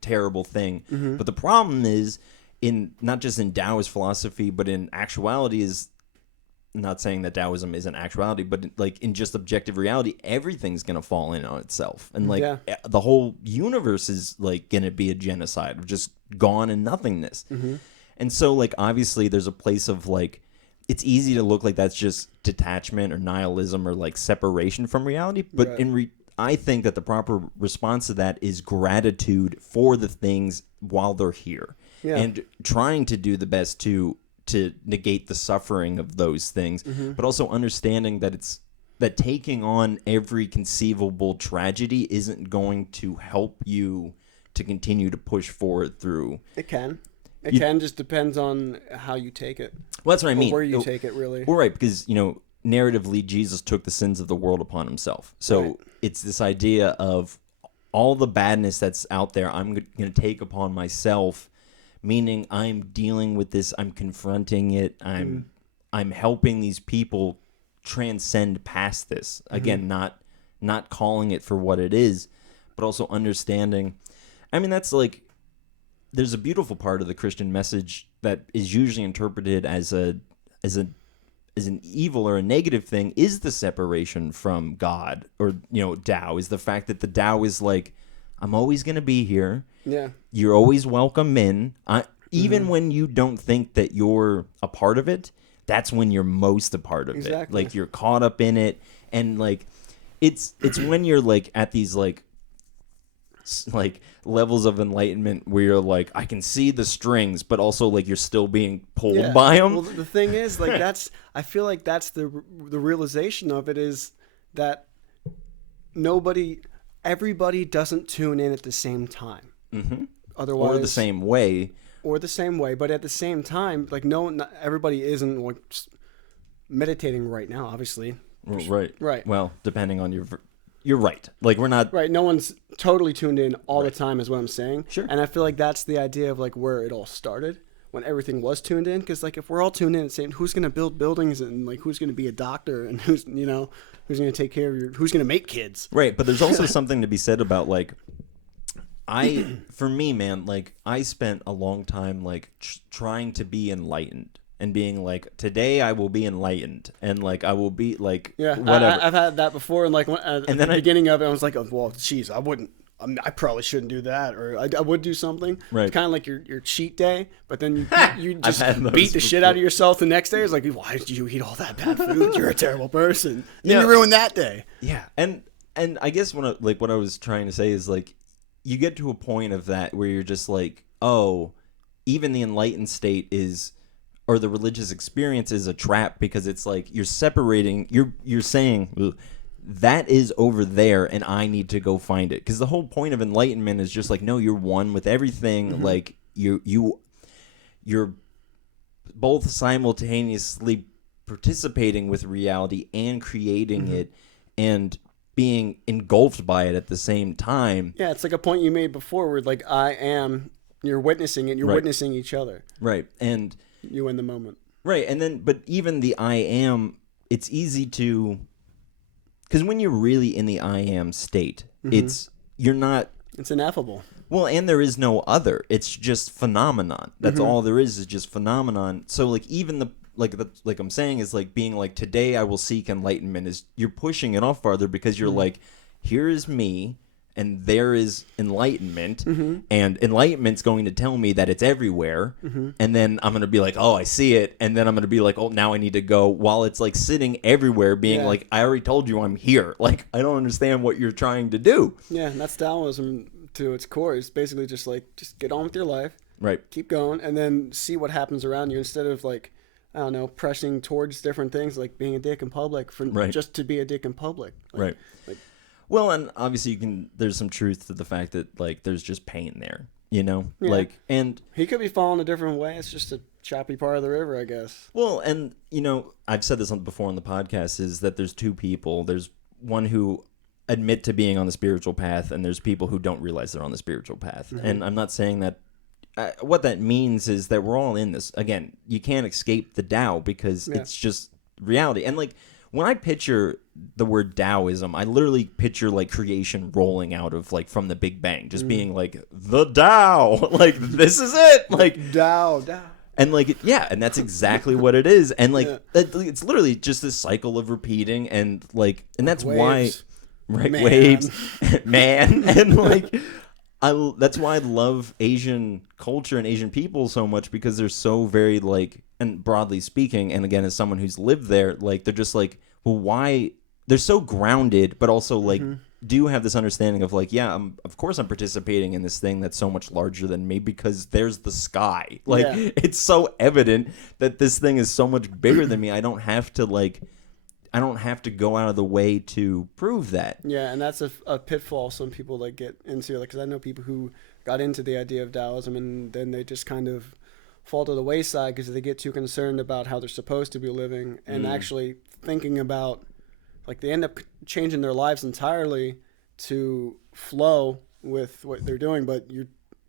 terrible thing. But the problem is in not just in Taoist philosophy but in actuality is, not saying that Taoism isn't actuality, but like in just objective reality, everything's gonna fall in on itself, and like the whole universe is like gonna be a genocide of just gone and nothingness. And so like obviously there's a place of like it's easy to look like that's just detachment or nihilism or like separation from reality, but I think that the proper response to that is gratitude for the things while they're here, and trying to do the best to negate the suffering of those things, but also understanding that taking on every conceivable tragedy isn't going to help you to continue to push forward through. It can just depends on how you take it. Well, that's what I mean. Where you take it, really. Well, right, because narratively, Jesus took the sins of the world upon himself. So it's this idea of all the badness that's out there, I'm going to take upon myself. Meaning I'm dealing with this, I'm confronting it, I'm helping these people transcend past this. Again, not calling it for what it is, but also understanding. I mean, that's like, there's a beautiful part of the Christian message that is usually interpreted as an evil or a negative thing, is the separation from God or Tao, is the fact that the Tao is like, I'm always going to be here. Yeah. You're always welcome in. Even when you don't think that you're a part of it, that's when you're most a part of it. Like you're caught up in it, and like it's when you're like at these like levels of enlightenment where you're like, I can see the strings, but also like you're still being pulled by them. Well, the thing is, like I feel like that's the realization of it, is that everybody doesn't tune in at the same time. Otherwise, or the same way, but at the same time, like not everybody isn't like meditating right now, obviously. Right. Well, depending on you're right. Like we're not right. No one's totally tuned in all the time, is what I'm saying. Sure. And I feel like that's the idea of like where it all started, when everything was tuned in. Because like if we're all tuned in and saying who's going to build buildings and like who's going to be a doctor and who's going to take care of who's going to make kids. Right. But there's also something to be said about like. For me, man, like I spent a long time like trying to be enlightened and being like, today I will be enlightened and like I will be like, whatever. I've had that before, and like at the beginning of it, I was like, oh, well, geez, I probably shouldn't do that, or I would do something. Right. It's kind of like your cheat day, but then you just beat the shit out of yourself the next day. It's like, why did you eat all that bad food? You're a terrible person. Then you ruined that day. Yeah, and I guess what I was trying to say is like, you get to a point of that where you're just like, oh, even the enlightened state is, or the religious experience is a trap, because it's like you're separating, you're saying that is over there and I need to go find it. Because the whole point of enlightenment is just like, no, you're one with everything. Like you're both simultaneously participating with reality and creating it and being engulfed by it at the same time. Yeah, it's like a point you made before where like you're witnessing it, you're witnessing each other. Right. And you in the moment. Right. And then, but even the I am, it's easy to, because when you're really in the I am state, it's ineffable. Well, and there is no other. It's just phenomenon. That's all there is just phenomenon. So like even like I'm saying is like being like, today I will seek enlightenment, is you're pushing it off farther, because you're like, here is me and there is enlightenment, and enlightenment's going to tell me that it's everywhere, and then I'm going to be like, oh, I see it, and then I'm going to be like, oh, now I need to go, while it's like sitting everywhere being like, I already told you I'm here. Like, I don't understand what you're trying to do. Yeah, and that's Taoism to its core. It's basically just like, just get on with your life. Right. Keep going, and then see what happens around you instead of like, I don't know, pressing towards different things like being a dick in public just to be a dick in public. Like, right. Well, and obviously there's some truth to the fact that like there's just pain there, you know? Yeah. Like, and he could be falling a different way. It's just a choppy part of the river, I guess. Well, and you know, I've said this before on the podcast, is that there's two people. There's one who admit to being on the spiritual path, and there's people who don't realize they're on the spiritual path. And I'm not saying that what that means is that we're all in this. Again, you can't escape the Tao because it's just reality. And like when I picture the word Taoism, I literally picture like creation rolling out of like from the Big Bang, just being like the Tao, like this is it, like Tao. And like, yeah, and that's exactly what it is. And like, it's literally just this cycle of repeating, and like, and that's waves. Why, right? Man. Waves, man, and like. That's why I love Asian culture and Asian people so much, because they're so very like, and broadly speaking, and again, as someone who's lived there, like they're just like, well, why? They're so grounded, but also like do have this understanding of like, yeah, of course I'm participating in this thing that's so much larger than me, because there's the sky. Like it's so evident that this thing is so much bigger than me. I don't have to go out of the way to prove that. Yeah, and that's a pitfall some people like get into. Like, because I know people who got into the idea of Taoism and then they just kind of fall to the wayside because they get too concerned about how they're supposed to be living and actually thinking about, like, they end up changing their lives entirely to flow with what they're doing, but you're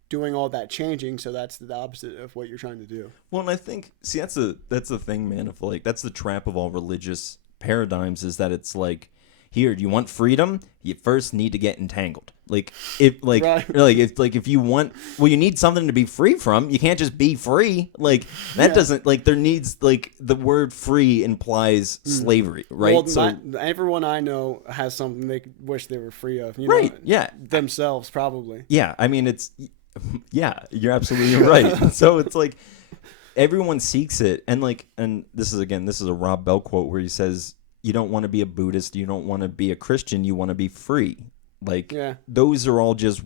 doing all that changing, so that's the opposite of what you're trying to do. Well, and I think, see, that's the thing, man, of like, that's the trap of all religious paradigms, is that it's like, here, do you want freedom? You first need to get entangled. Like, if like if you want, well, you need something to be free from. You can't just be free. Like that doesn't, like, there needs, like, the word free implies slavery, right? Well, so everyone I know has something they wish they were free of. You right? know, yeah, themselves probably. Yeah, I mean, yeah, you're absolutely right. So it's like everyone seeks it, and like, and this is a Rob Bell quote where he says, you don't want to be a Buddhist, you don't want to be a Christian, you want to be free. Like, those are all just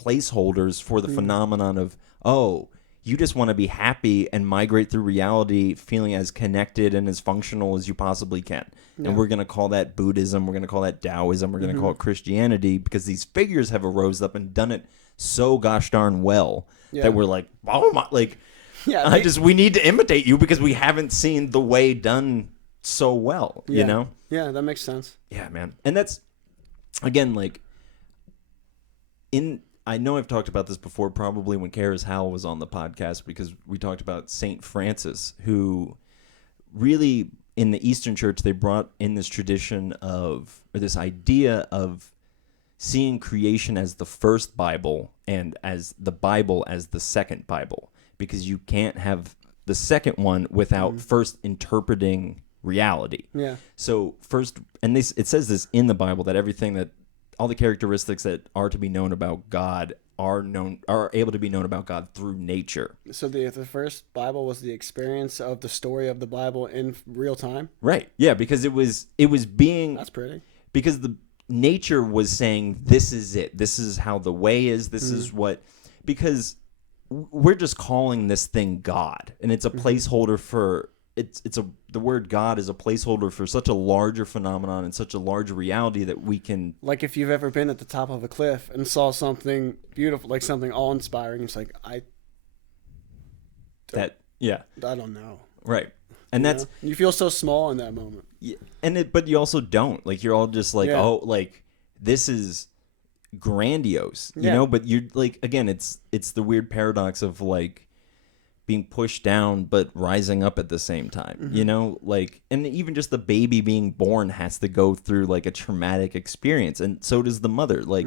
placeholders for the phenomenon of, oh, you just want to be happy and migrate through reality feeling as connected and as functional as you possibly can. And we're going to call that Buddhism, we're going to call that Taoism, we're going to call it Christianity, because these figures have arose up and done it so gosh darn well that we're like, oh my, like, we need to imitate you because we haven't seen the way done so well, you know? Yeah, that makes sense. Yeah, man. And that's, again, like, I know I've talked about this before, probably when Karis Howell was on the podcast, because we talked about Saint Francis, who really, in the Eastern Church, they brought in this tradition of, or this idea of seeing creation as the first Bible and as the Bible as the second Bible, because you can't have the second one without first interpreting reality. Yeah. So first, and it says this in the Bible, that everything, that all the characteristics that are to be known about God are able to be known about God through nature. So the first Bible was the experience of the story of the Bible in real time? Right. Yeah, because it was being, that's pretty. Because the nature was saying, this is it. This is how the way is. This is what, because we're just calling this thing God, and it's a placeholder for, the word God is a placeholder for such a larger phenomenon and such a larger reality that we can, like, if you've ever been at the top of a cliff and saw something beautiful, like something awe-inspiring, it's like, I don't know. Right. And that's, you feel so small in that moment. Yeah, but you also don't, like, you're all just like, oh, like, this is grandiose, you know, but you're like, again, it's the weird paradox of like being pushed down but rising up at the same time, you know, like, and even just the baby being born has to go through like a traumatic experience, and so does the mother. Like,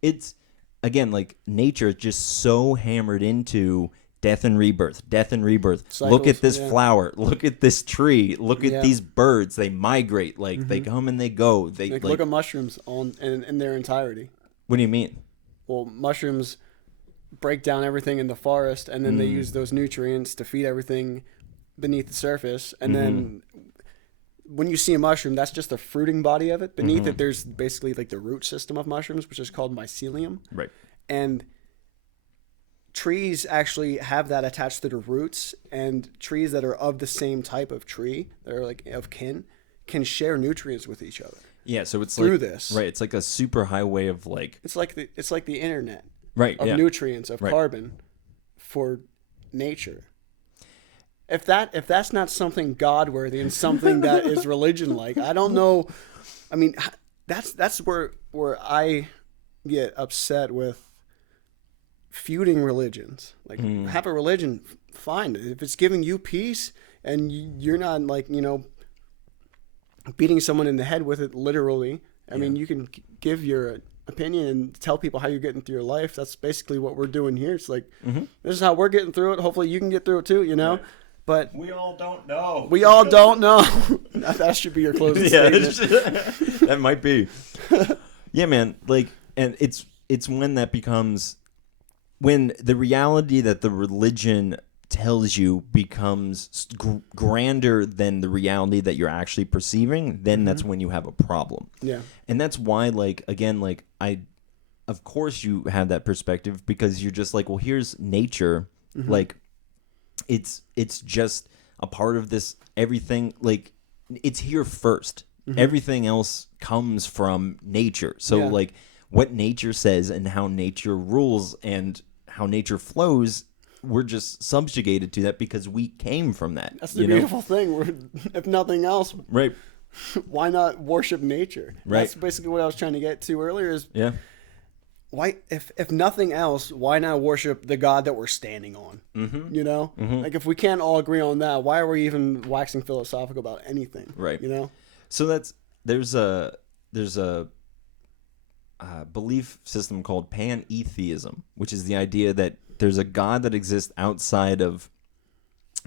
it's, again, like, nature is just so hammered into death and rebirth. Cycles, look at this flower, look at this tree, look at these birds, they migrate, like they come and they go, they like, look at mushrooms in their entirety. What do you mean? Well, mushrooms break down everything in the forest, and then they use those nutrients to feed everything beneath the surface. And then when you see a mushroom, that's just the fruiting body of it. Beneath it, there's basically like the root system of mushrooms, which is called mycelium. Right. And trees actually have that attached to the roots, and trees that are of the same type of tree, that are like of kin, can share nutrients with each other. Yeah, so it's through like this. Right, it's like a super highway of like It's like the internet. Right, of yeah. nutrients of Right. carbon for nature. If that's not something God-worthy and something that is religion-like, I don't know. I mean, that's where I get upset with feuding religions. Like, have a religion, fine. If it's giving you peace and you're not like, beating someone in the head with it literally. I mean, you can give your opinion and tell people how you're getting through your life. That's basically what we're doing here. It's like, this is how we're getting through it. Hopefully you can get through it too, Right. But we all don't know. We all don't know. That should be your closing statement. That might be. Yeah, man. Like, and it's when that becomes, when the reality that the religion tells you becomes grander than the reality that you're actually perceiving, then that's when you have a problem. Yeah. And that's why, like, again, like, of course you have that perspective, because you're just like, well, here's nature. Like, it's just a part of this, everything, like, it's here first. Everything else comes from nature. So, like, what nature says and how nature rules and how nature flows, we're just subjugated to that because we came from that. That's the beautiful thing. If nothing else, right? Why not worship nature? Right. That's basically what I was trying to get to earlier. Is why, if nothing else, why not worship the God that we're standing on? Like, if we can't all agree on that, why are we even waxing philosophical about anything? Right. So there's a belief system called pantheism, which is the idea that there's a God that exists outside of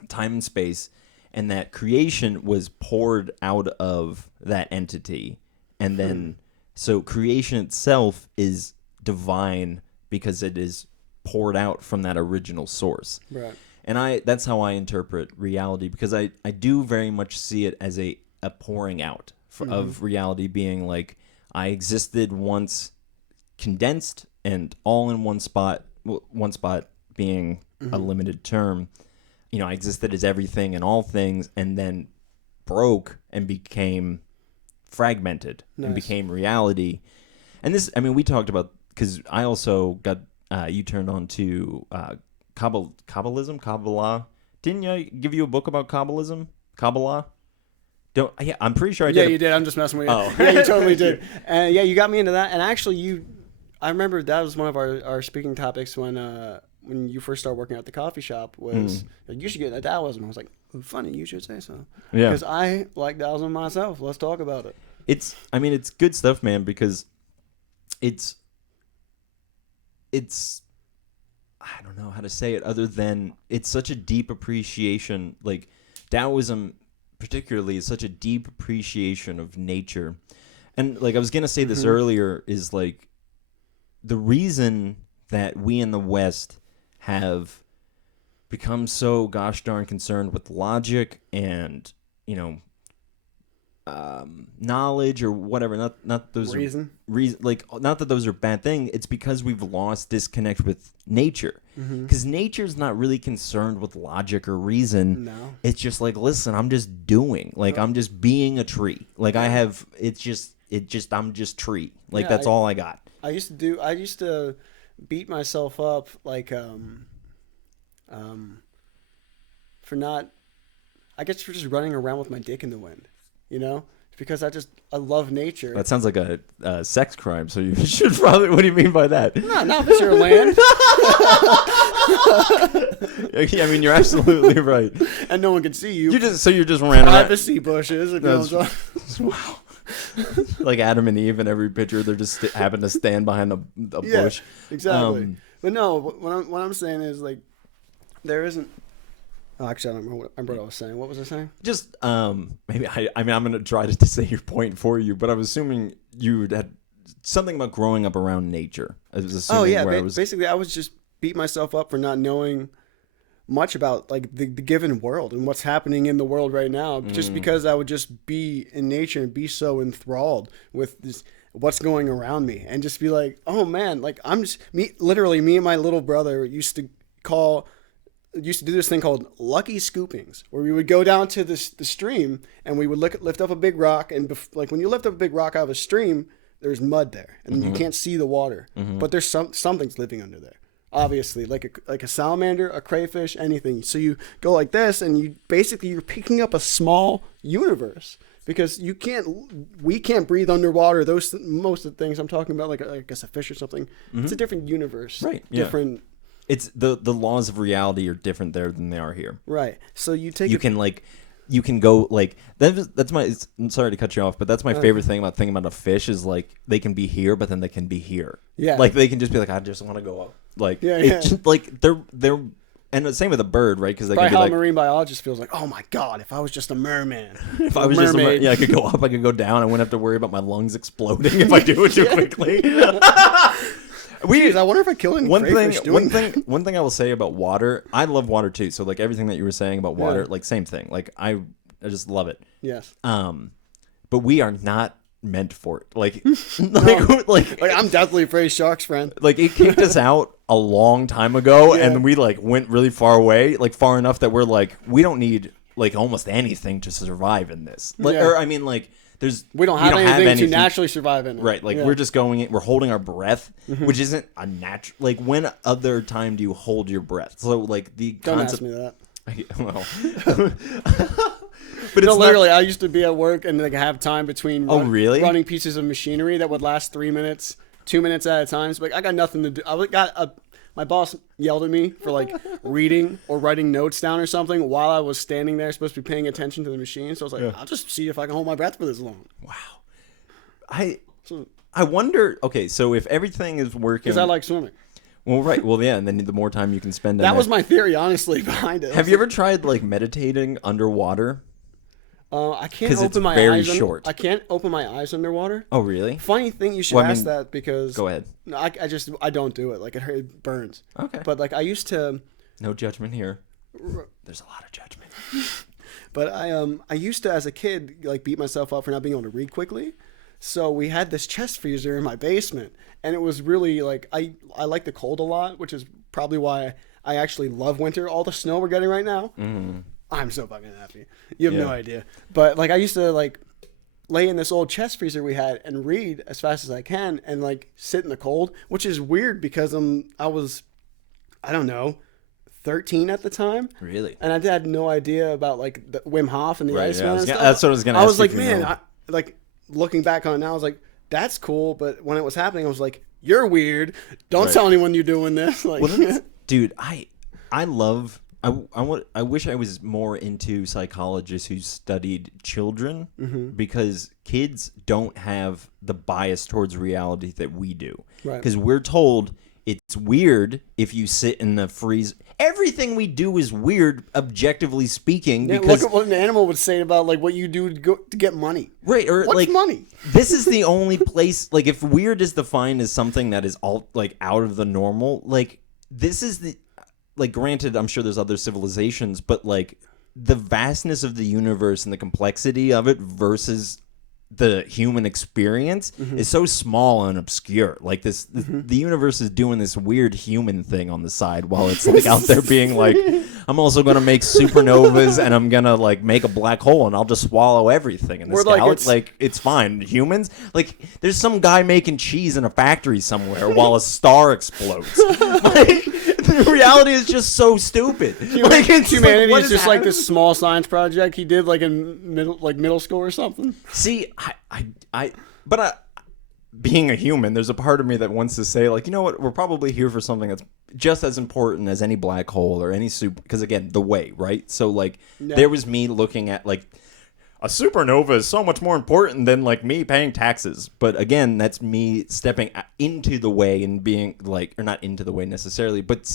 time and space, and that creation was poured out of that entity. And then, so creation itself is divine because it is poured out from that original source. Right. And that's how I interpret reality, because I do very much see it as a pouring out of reality, being like, I existed once condensed and all in one spot being a limited term. I existed as everything and all things, and then broke and became fragmented and became reality. And this, I mean, we talked about, because I also got, you turned on to Kabbalism, Kabbalah. Didn't I give you a book about Kabbalism? Kabbalah? Yeah, I'm pretty sure I did. Yeah, you did. I'm just messing with you. Oh. Yeah, you totally did. And yeah, you got me into that. And actually, I remember that was one of our speaking topics when you first started working at the coffee shop, was you should get into Taoism. I was like, funny, you should say so. Yeah. Because I like Taoism myself. Let's talk about it. It's good stuff, man, because it's I don't know how to say it other than it's such a deep appreciation. Like, Taoism particularly is such a deep appreciation of nature. And like I was going to say this earlier, is like the reason that we in the West have become so gosh darn concerned with logic and, knowledge or whatever, not those reason, like, not that those are bad things. It's because we've lost disconnect with nature, because nature's not really concerned with logic or reason. No, it's just like, listen, I'm just doing, like, I'm just being a tree, like, I'm just tree, like, that's all I got. I used to beat myself up, like, for not, I guess, for just running around with my dick in the wind. Because I love nature. That sounds like a sex crime, so you should probably, what do you mean by that? Not if it's your land. I mean, you're absolutely right. And no one can see you. You're just ran around. Privacy bushes. Wow. Like Adam and Eve in every picture, they're just happen to stand behind a bush. Exactly. But no, what I'm saying is, like, there isn't. Oh, actually, I don't remember what I was saying. What was I saying? Just maybe I'm going to try to say your point for you, but I was assuming you had something about growing up around nature. I was Oh assuming yeah, where I was. basically I was just beat myself up for not knowing much about like the given world and what's happening in the world right now, just because I would just be in nature and be so enthralled with this what's going around me and just be like, oh man, like I'm just literally me and my little brother used to do this thing called lucky scoopings, where we would go down to the stream and we would lift up a big rock, and like when you lift up a big rock out of a stream, there's mud there and you can't see the water, but there's something's living under there. Obviously, like a salamander, a crayfish, anything. So you go like this, and you're picking up a small universe, because we can't breathe underwater. Most of the things I'm talking about, like I guess a fish or something, it's a different universe, Right? Yeah. Different. It's the laws of reality are different there than they are here. Right. So you can go like that's my. I'm sorry to cut you off, but that's my favorite thing about thinking about a fish is like they can be here, but then they can be here. Yeah. Like they can just be like, I just want to go up. Like Yeah, it's just like they're and the same with a bird, right? Because they probably can be how like a marine biologist feels like, oh my god, if I was just a merman, if I was just I could go up, I could go down. I wouldn't have to worry about my lungs exploding if I do it too quickly. Jeez, I wonder if I killed any crayfish doing that. One thing I will say about water, I love water too. So like everything that you were saying about water, like same thing. Like I just love it. Yes. But we are not meant for it. Like like I'm deathly afraid of sharks, friend. Like it kicked us out a long time ago, and we like went really far away, like far enough that we're like we don't need like almost anything to survive in this. Like, or I mean, like we don't have anything to naturally survive in it. Right? Like we're just going in, we're holding our breath, which isn't a natural. Like when other time do you hold your breath? So like the don't concept. ask me that. Well. But no, literally, I used to be at work and like have time between running pieces of machinery that would last 3 minutes, 2 minutes at a time. So like I got nothing to do. My boss yelled at me for like reading or writing notes down or something while I was standing there supposed to be paying attention to the machine. So I was like, I'll just see if I can hold my breath for this long. Wow. I wonder. Okay, so if everything is working, because I like swimming. Well, right. Well, yeah, and then the more time you can spend. That was my theory, honestly, behind it. Have you ever tried like meditating underwater? I can't open my eyes. Short. I can't open my eyes underwater. Oh, really? Funny thing, you should ask that because. Go ahead. No, I don't do it. Like it burns. Okay. But like I used to. No judgment here. There's a lot of judgment. But I used to as a kid like beat myself up for not being able to read quickly. So we had this chest freezer in my basement, and it was really like I like the cold a lot, which is probably why I actually love winter. All the snow we're getting right now. I'm so fucking happy. You have no idea. But like I used to like lay in this old chest freezer we had and read as fast as I can and like sit in the cold, which is weird because I was, I don't know, 13 at the time. Really? And I had no idea about like the Wim Hof and the Iceman and stuff. That's what I was going to ask. I was like, man, like looking back on it now, I was like, that's cool. But when it was happening, I was like, you're weird. Don't tell anyone you're doing this. Like, dude, I love. I wish I was more into psychologists who studied children because kids don't have the bias towards reality that we do. Because we're told it's weird if you sit in the freeze. Everything we do is weird, objectively speaking. Yeah, because look at what an animal would say about like what you do to get money. Right, or what's like money? This is the only place. Like if weird is defined as something that is all like out of the normal, like this is the. Like, granted, I'm sure there's other civilizations, but, like, the vastness of the universe and the complexity of it versus the human experience is so small and obscure. Like, the universe is doing this weird human thing on the side while it's, like, out there being like, I'm also going to make supernovas and I'm going to, like, make a black hole and I'll just swallow everything in this galaxy. Like, it's fine. Humans, like, there's some guy making cheese in a factory somewhere while a star explodes. Like, the reality is just so stupid. Like humanity is just like this small science project he did like in middle school or something. See, but being a human, there's a part of me that wants to say like, you know what, we're probably here for something that's just as important as any black hole or any super. Because again, the way, right? So like, there was me looking at like. A supernova is so much more important than like me paying taxes. But again, that's me stepping into the way and being like, or not into the way necessarily, but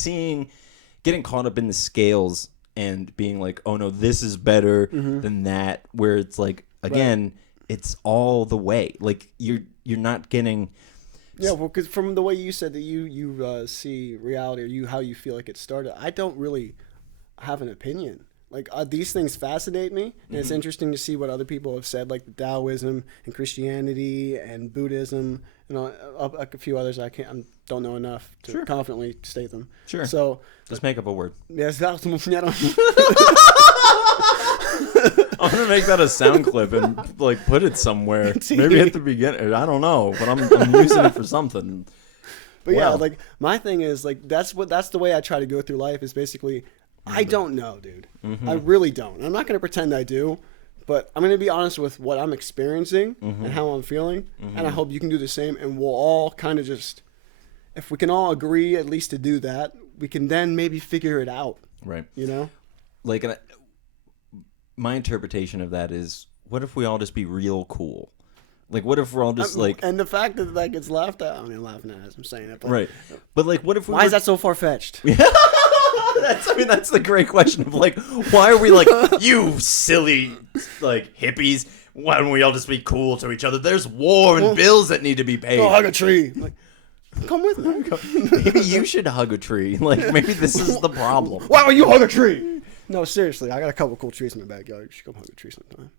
getting caught up in the scales and being like, oh no, this is better than that. Where it's like, again, it's all the way. Like you're not getting. Yeah, well, because from the way you said that you see reality or how you feel like it started, I don't really have an opinion. Like these things fascinate me, and it's interesting to see what other people have said, like Taoism and Christianity and Buddhism, and a few others I don't know enough to confidently state them. Sure. So just make up a word. Yes, I'm gonna make that a sound clip and like put it somewhere. Maybe at the beginning. I don't know, but I'm using it for something. But yeah, like my thing is like that's the way I try to go through life is basically I don't know, dude. I really don't. I'm not gonna pretend I do, but I'm gonna be honest with what I'm experiencing and how I'm feeling, and I hope you can do the same. And we'll all kind of just, if we can all agree at least to do that, we can then maybe figure it out. Right. You know. Like my interpretation of that is, what if we all just be real cool? Like, what if we're all just like... And the fact that that gets laughed at, I'm laughing at it as I'm saying it. But, right. But like, what if we Why is that so far-fetched? That's the great question of like, why are we like, you silly, like, hippies? Why don't we all just be cool to each other? There's war and bills that need to be paid. Go hug a tree. Like, come with me. Maybe you should hug a tree. Like, maybe this is the problem. Why don't you hug a tree? No, seriously, I got a couple cool trees in my backyard. You should come hug a tree sometime.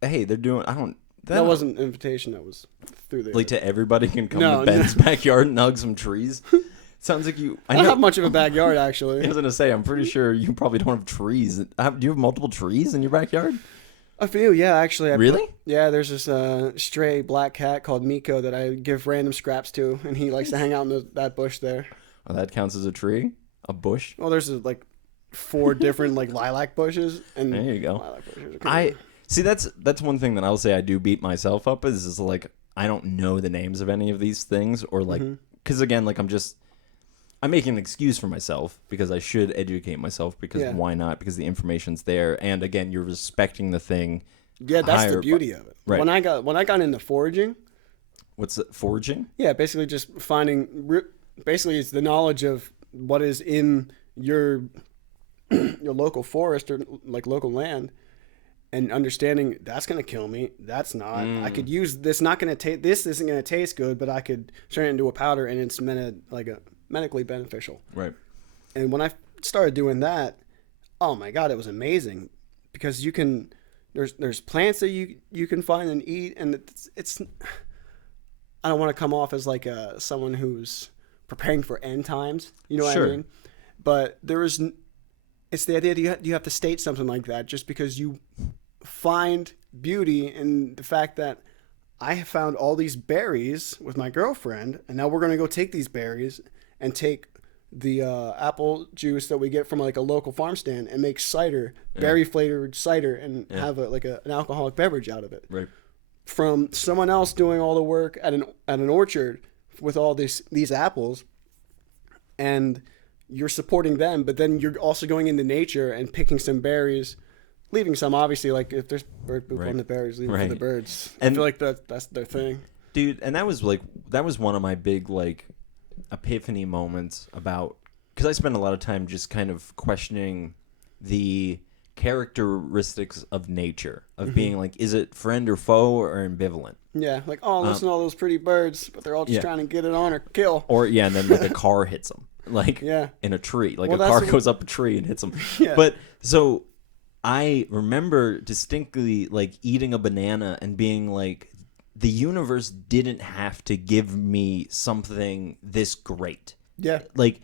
They're doing, I don't... That wasn't an invitation. That was through there. Like to everybody can come to Ben's backyard and hug some trees. Sounds like you... I don't have much of a backyard, actually. I was going to say, I'm pretty sure you probably don't have trees. Do you have multiple trees in your backyard? A few, yeah, actually. Really? There's this stray black cat called Miko that I give random scraps to, and he likes to hang out in that bush there. Oh, that counts as a tree? A bush? Well, there's like 4 different like lilac bushes. And there you go. Lilac bushes See, that's one thing that I'll say I do beat myself up is like, I don't know the names of any of these things, or like, because again, like I'm making an excuse for myself because I should educate myself because why not? Because the information's there, and again, you're respecting the thing. Yeah, that's the beauty of it. Right. When I got into foraging. What's it, foraging? Yeah, basically just finding. Basically, it's the knowledge of what is in your local forest or like local land. And understanding that's going to kill me. That's not. I could use this. Not going to taste. This isn't going to taste good, but I could turn it into a powder, and it's medically beneficial. Right. And when I started doing that, oh my god, it was amazing, because you can. There's plants that you can find and eat, and it's. I don't want to come off as like someone who's preparing for end times. You know what I mean? But there is. It's the idea that you have to state something like that just because you find beauty in the fact that I have found all these berries with my girlfriend, and now we're going to go take these berries and take the apple juice that we get from like a local farm stand and make cider, berry flavored cider, and have an alcoholic beverage out of it. Right. From someone else doing all the work at an orchard with all these apples, and you're supporting them, but then you're also going into nature and picking some berries, leaving some, obviously, like if there's bird poop on the berries, leave it for the birds. And I feel like that's their thing. Dude, and that was one of my big like epiphany moments about, because I spent a lot of time just kind of questioning the characteristics of nature, of being like, is it friend or foe or ambivalent? Yeah, like, oh, listen to all those pretty birds, but they're all just trying to get it on or kill. Or, and then like a car hits them. Like in a tree, like a car goes up a tree and hits them. But so I remember distinctly like eating a banana and being like, the universe didn't have to give me something this great. Yeah. Like,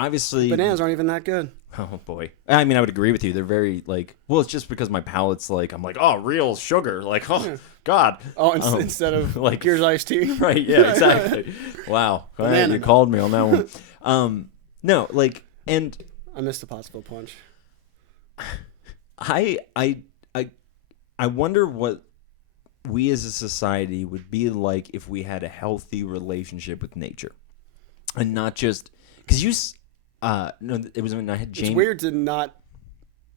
obviously, bananas aren't even that good. Oh boy. I mean, I would agree with you. They're very like, well, it's just because my palate's like, I'm like, oh, real sugar. Like, oh, God. Oh, instead of like Gears iced tea. Right. Yeah, exactly. Wow. Right, you called me on that one. No, like, and I missed a possible punch. I wonder what we as a society would be like if we had a healthy relationship with nature. And not just, because you... no, it was when I had Jane. It's weird to not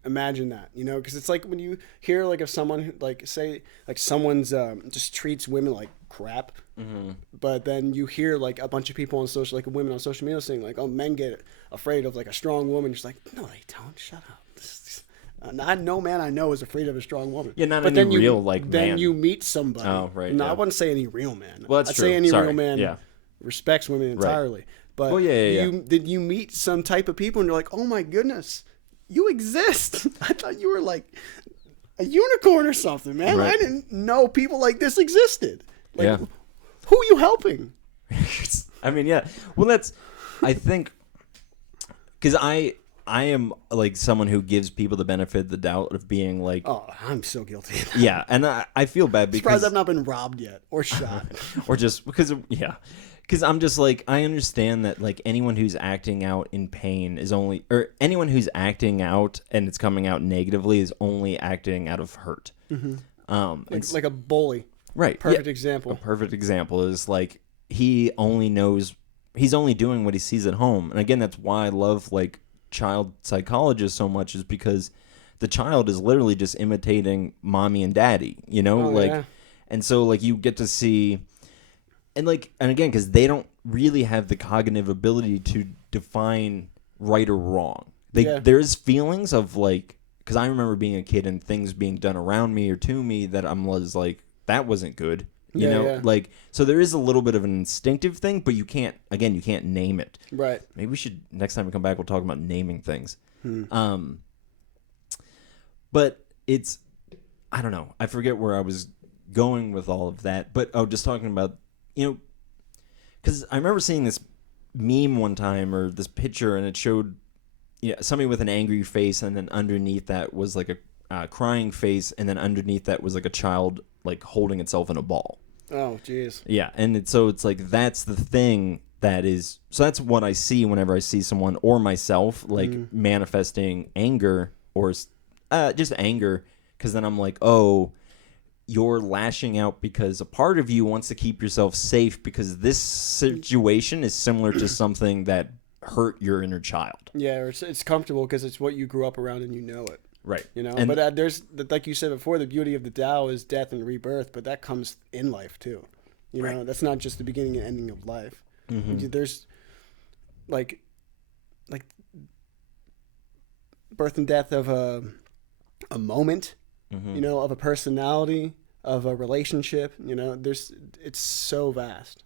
imagine that, you know, because it's like when you hear like of someone who, like, say like someone's just treats women like crap, but then you hear like a bunch of people on social, like women on social media saying like, oh, men get afraid of like a strong woman. Just like, no, they don't. Shut up. No man I know is afraid of a strong woman. Yeah, not but any then real, like, then man. you meet somebody. Oh, right, No, yeah. I wouldn't say any real man. Well, that's I'd true. say any Sorry. real man Yeah. respects women entirely. But Well, yeah. Then you meet some type of people and you're like, oh my goodness, you exist. I thought you were like a unicorn or something, man. Right. I didn't know people like this existed. Like, Yeah. who are you helping? I mean, yeah. Well, I think, because I am like someone who gives people the benefit of the doubt of being like, Oh, I'm so guilty of that. yeah, and I feel bad because Surprised I've not been robbed yet or shot. or just because because I'm just like, I understand that like anyone who's acting out in pain is only, or anyone who's acting out and it's coming out negatively is only acting out of hurt. Mm-hmm. like a bully. Right. Perfect yeah. example. A perfect example is like he's only doing what he sees at home. And again, that's why I love like child psychologists so much, is because the child is literally just imitating mommy and daddy, you know? Yeah. And so like you get to see, and again, because they don't really have the cognitive ability to define right or wrong. There's feelings of like, because I remember being a kid and things being done around me or to me that was like, that wasn't good. You know? Yeah. Like, so there is a little bit of an instinctive thing, but you can't name it. Right. Maybe we should, next time we come back, we'll talk about naming things. But it's, I don't know. I forget where I was going with all of that. But, just talking about, because I remember seeing this meme one time, or this picture, and it showed somebody with an angry face, and then underneath that was like a crying face, and then underneath that was like a child like holding itself in a ball. Oh, jeez. Yeah, and it's like that's the thing so that's what I see whenever I see someone or myself like manifesting anger or just anger, because then I'm like, oh, you're lashing out because a part of you wants to keep yourself safe because this situation is similar to something that hurt your inner child. Yeah, or it's comfortable because it's what you grew up around and you know it. Right. And, but there's, like you said before, the beauty of the Tao is death and rebirth, but that comes in life too. Know, that's not just the beginning and ending of life. Mm-hmm. There's like birth and death of a moment, of a personality, of a relationship. It's so vast.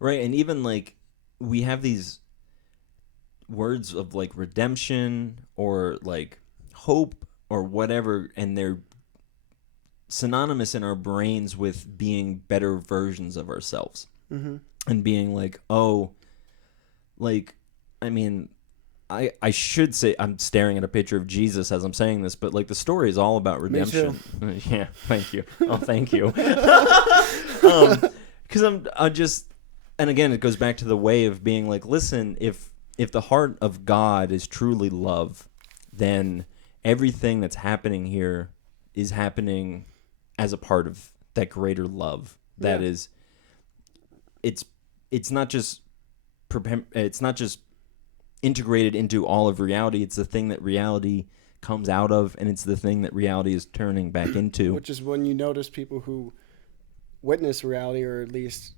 Right, and even like we have these words of like redemption or like hope or whatever, and they're synonymous in our brains with being better versions of ourselves. And being like, oh, like, I mean, I should say, I'm staring at a picture of Jesus as I'm saying this, but like the story is all about redemption. Me too. Yeah, thank you. Oh, thank you. Because I just, and again, it goes back to the way of being like, listen, if the heart of God is truly love, then everything that's happening here is happening as a part of that greater love. That is, it's not just integrated into all of reality. It's the thing that reality comes out of, and it's the thing that reality is turning back into. Which is when you notice people who witness reality, or at least,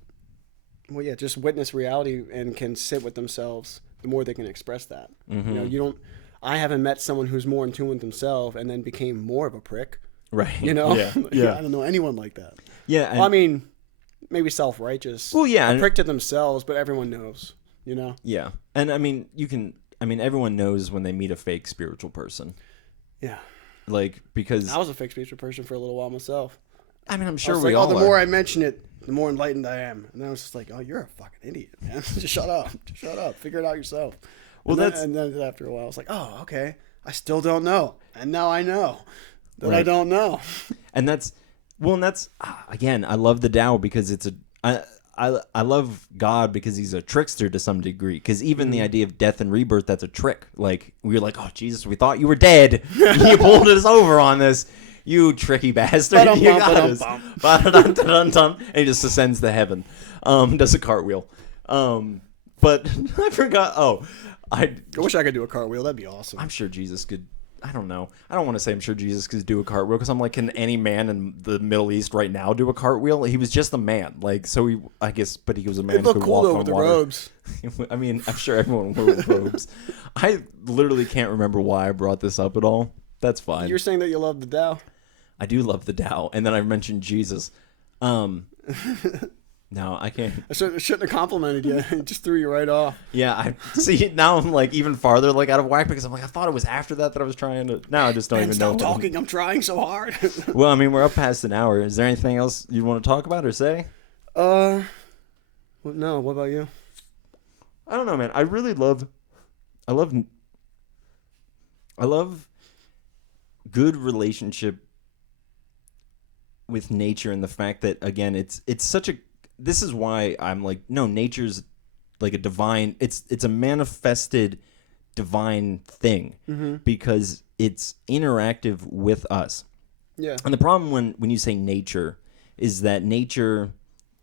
just witness reality and can sit with themselves, the more they can express that. Mm-hmm. I haven't met someone who's more in tune with themselves and then became more of a prick. Right. Yeah. I don't know anyone like that. Yeah. Well, I mean, maybe self-righteous. Well, yeah. A prick to themselves, but everyone knows, Yeah. And I mean, everyone knows when they meet a fake spiritual person. Yeah. Like, because I was a fake spiritual person for a little while myself. I mean, I'm sure we all the are. more I mention it, the more enlightened I am. And then I was just like, oh, you're a fucking idiot, man. Just shut up. Just shut up. Figure it out yourself. Well, and then after a while, I was like, oh, okay. I still don't know. And now I know that I don't know. And that's again, I love the Tao because it's I love God because he's a trickster to some degree. Because even the idea of death and rebirth, that's a trick. Like, we're like, oh, Jesus, we thought you were dead. You pulled us over on this. You tricky bastard. You got us. And he just ascends to heaven. Does a cartwheel. But I forgot. I wish I could do a cartwheel. That'd be awesome. I'm sure Jesus could. I don't know. I don't want to say I'm sure Jesus could do a cartwheel, because I'm like, can any man in the Middle East right now do a cartwheel? He was just a man. Like, so I guess, but he was a man who could walk on water. It looked cool though with the robes. I mean, I'm sure everyone wore robes. I literally can't remember why I brought this up at all. That's fine. You're saying that you love the Tao. I do love the Tao, and then I mentioned Jesus. No, I can't. I shouldn't have complimented you. It just threw you right off. Yeah, I see. Now I'm like even farther like out of whack because I'm like I thought it was after that I was trying to. Now I just don't even know. Stop talking. I'm trying so hard. Well, I mean we're up past an hour. Is there anything else you want to talk about or say? Well, no. What about you? I don't know, man. I love good relationship with nature and the fact that again it's such a. This is why I'm like, no, nature's like a divine, it's a manifested divine thing because it's interactive with us. Yeah. And the problem when you say nature is that nature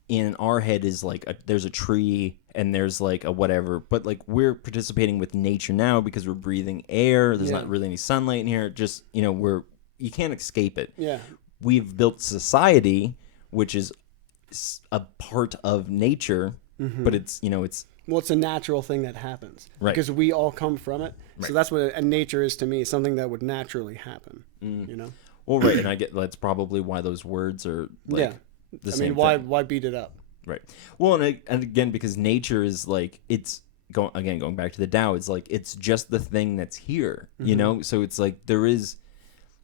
in our head is like there's a tree and there's like a whatever, but like we're participating with nature now because we're breathing air. There's not really any sunlight in here. Just, you can't escape it. Yeah. We've built society, which is a part of nature, but it's well, it's a natural thing that happens right because we all come from it. Right. So that's what a nature is to me, something that would naturally happen. Well, right, and I get that's probably why those words are like the same thing. Why beat it up? Right. Well, and again because nature is like it's going back to the Tao, it's like it's just the thing that's here, so it's like there is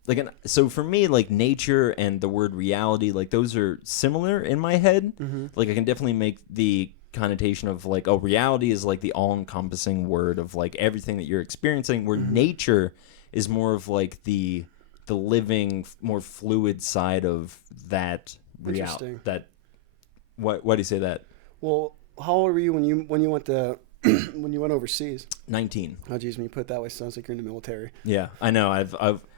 like so for me like nature and the word reality, like those are similar in my head. Like I can definitely make the connotation of like, oh, reality is like the all-encompassing word of like everything that you're experiencing, where nature is more of like the living, more fluid side of that reality. That why do you say that? Well, how old were you when you went to when you went overseas? 19. Oh, geez, when you put it that way, sounds like you're in the military. Yeah, I know.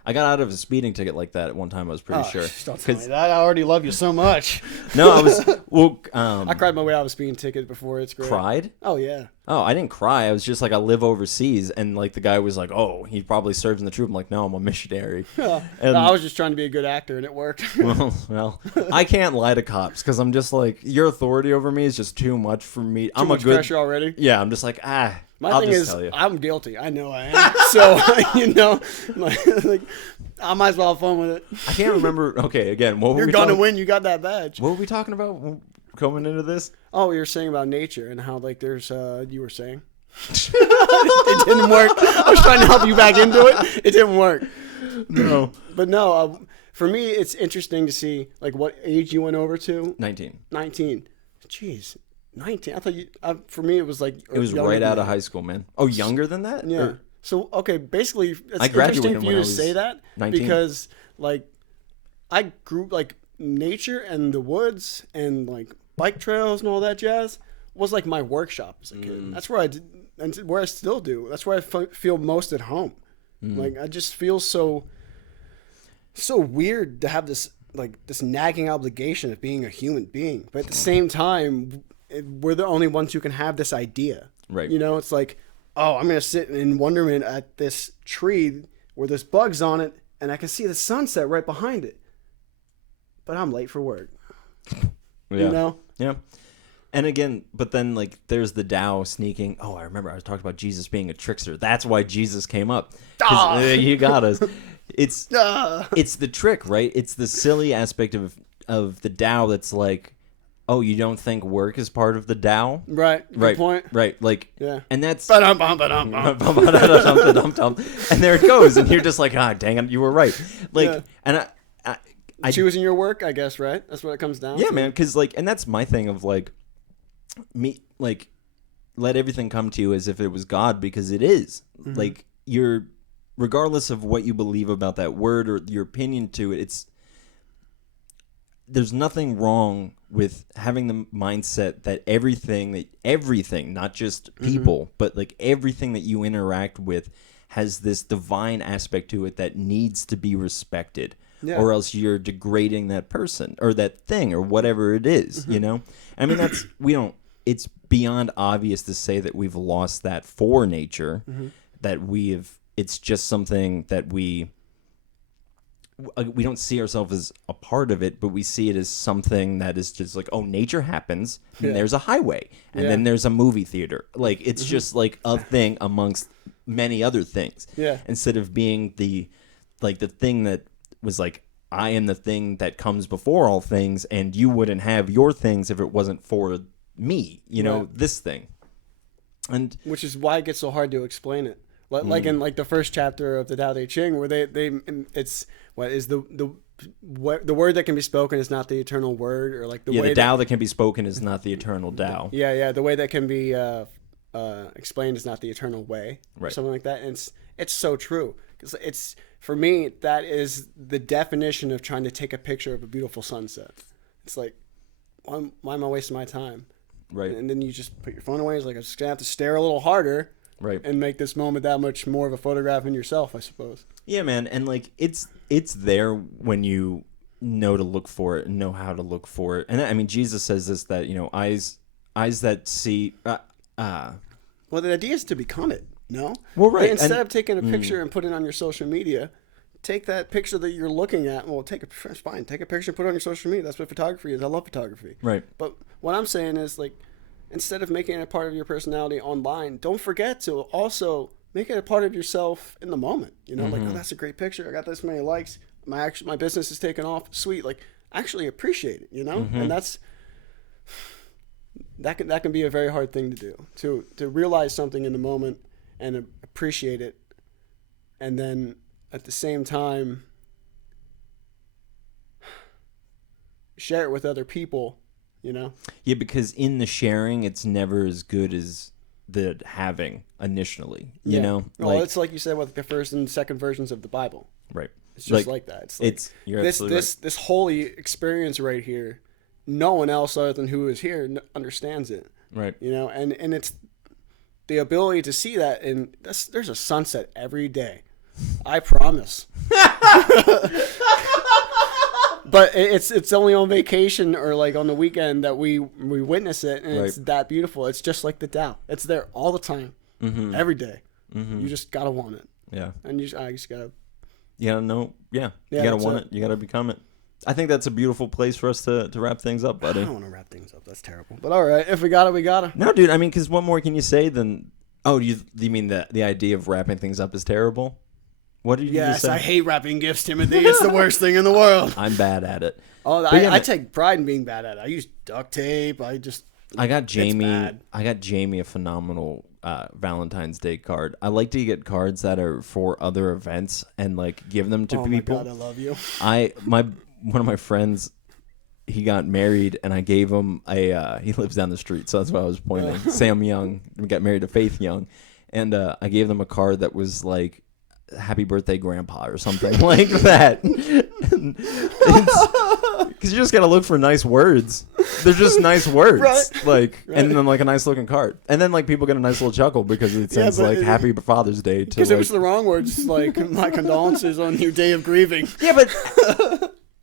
I got out of a speeding ticket like that at one time. I was pretty sure. Don't tell me that. I already love you so much. No, I was. Well, I cried my way out of a speeding ticket before. It's great. Cried? Oh yeah. Oh, I didn't cry. I was just like, I live overseas, and like the guy was like, oh, he probably serves in the troop. I'm like, no, I'm a missionary. No, And, I was just trying to be a good actor, and it worked. well, I can't lie to cops because I'm just like, your authority over me is just too much for me. Too much pressure already. Yeah, I'm just like, My thing is, I'm guilty. I know I am. So, like, I might as well have fun with it. I can't remember. Okay, again, what were You're we gonna talking? win. You got that badge. What were we talking about coming into this? Oh, you were saying about nature and how like there's you were saying it didn't work. I was trying to help you back into it. It didn't work. No, but no. For me, it's interesting to see like what age you went over to. 19. 19. Jeez. 19. I thought you. For me, it was like it was right out of high school, man. Oh, younger than that? Yeah. Or, so okay, basically, it's I graduated interesting for you to say that 19. because like I grew like nature and the woods and like bike trails and all that jazz was like my workshop as a kid. That's where I did, and where I still do. That's where I feel most at home. Like I just feel so weird to have this like this nagging obligation of being a human being, but at the same time, we're the only ones who can have this idea. Right. It's like, oh, I'm gonna sit in wonderment at this tree where there's bugs on it, and I can see the sunset right behind it. But I'm late for work. Yeah. Yeah. And again, but then like there's the Tao sneaking. Oh, I remember I was talking about Jesus being a trickster. That's why Jesus came up. You got us. It's the trick, right? It's the silly aspect of the Tao that's like, oh, you don't think work is part of the Tao? Right. Good point. Right. Like, yeah. And that's and there it goes, and you're just like, dang it, you were right. Like, yeah. And I choosing your work, I guess, right? That's what it comes down to. Yeah, man. Because like, and that's my thing of like, me like, let everything come to you as if it was God, because it is. Like you're, regardless of what you believe about that word or your opinion to it, there's nothing wrong with having the mindset that everything, not just people, but like everything that you interact with has this divine aspect to it that needs to be respected. Yeah. Or else you're degrading that person or that thing or whatever it is, I mean, it's beyond obvious to say that we've lost that for nature, that it's just something that we don't see ourselves as a part of it, but we see it as something that is just like, oh, nature happens, and there's a highway, and then there's a movie theater. Like, it's just like a thing amongst many other things. Yeah. Instead of being the like the thing that was like, I am the thing that comes before all things, and you wouldn't have your things if it wasn't for me, this thing. And which is why it gets so hard to explain it. Like in like the first chapter of the Tao Te Ching, where it's what is the word that can be spoken is not the eternal word, or like the way the Tao that can be spoken is not the eternal Tao. Yeah, the way that can be explained is not the eternal way, or something like that. And it's so true, because it's, for me, that is the definition of trying to take a picture of a beautiful sunset. It's like, why am I wasting my time? Right. And then you just put your phone away. It's like, I'm just gonna have to stare a little harder. Right. And make this moment that much more of a photograph in yourself, I suppose. Yeah, man. And like it's there when you know to look for it and know how to look for it. And I mean, Jesus says this, that, eyes that see. Well, the idea is to become it. No. Well, right. Instead of taking a picture and putting it on your social media, take that picture that you're looking at. Well, take a picture and put it on your social media. That's what photography is. I love photography. Right. But what I'm saying is, like, instead of making it a part of your personality online, don't forget to also make it a part of yourself in the moment. Like, oh, that's a great picture. I got this many likes. My business is taking off. Sweet. Like, actually appreciate it, And that can be a very hard thing to do. To realize something in the moment and appreciate it, and then at the same time share it with other people. Yeah, because in the sharing, it's never as good as the having initially. You know, well, it's like you said with the first and second versions of the Bible. Right. It's just like that. It's like you're absolutely right. This holy experience right here. No one else other than who is here understands it. Right. And it's the ability to see that, and there's a sunset every day. I promise. But it's only on vacation or like on the weekend that we witness it, and it's that beautiful. It's just like the Tao. It's there all the time, every day. You just gotta want it. Yeah. And I just gotta. You gotta know. Yeah. You gotta want it. You gotta become it. I think that's a beautiful place for us to wrap things up, buddy. I don't want to wrap things up. That's terrible. But all right, if we got it, we got it. No, dude. I mean, because what more can you say than? Oh, you mean the idea of wrapping things up is terrible? What did you just say? Yes, I hate wrapping gifts, Timothy. It's the worst thing in the world. I'm bad at it. Oh, I take pride in being bad at it. I use duct tape. I got Jamie a phenomenal Valentine's Day card. I like to get cards that are for other events and like give them to people. Oh my God, I love you. One of my friends, he got married, and I gave him he lives down the street, so that's why I was pointing. Sam Young got married to Faith Young, and I gave them a card that was like, "Happy birthday, Grandpa," or something like that. Because you just gotta look for nice words. They're just nice words, right. And then like a nice looking card, and then like people get a nice little chuckle because it says like "Happy Father's Day." Because it was the wrong words, like my condolences on your day of grieving.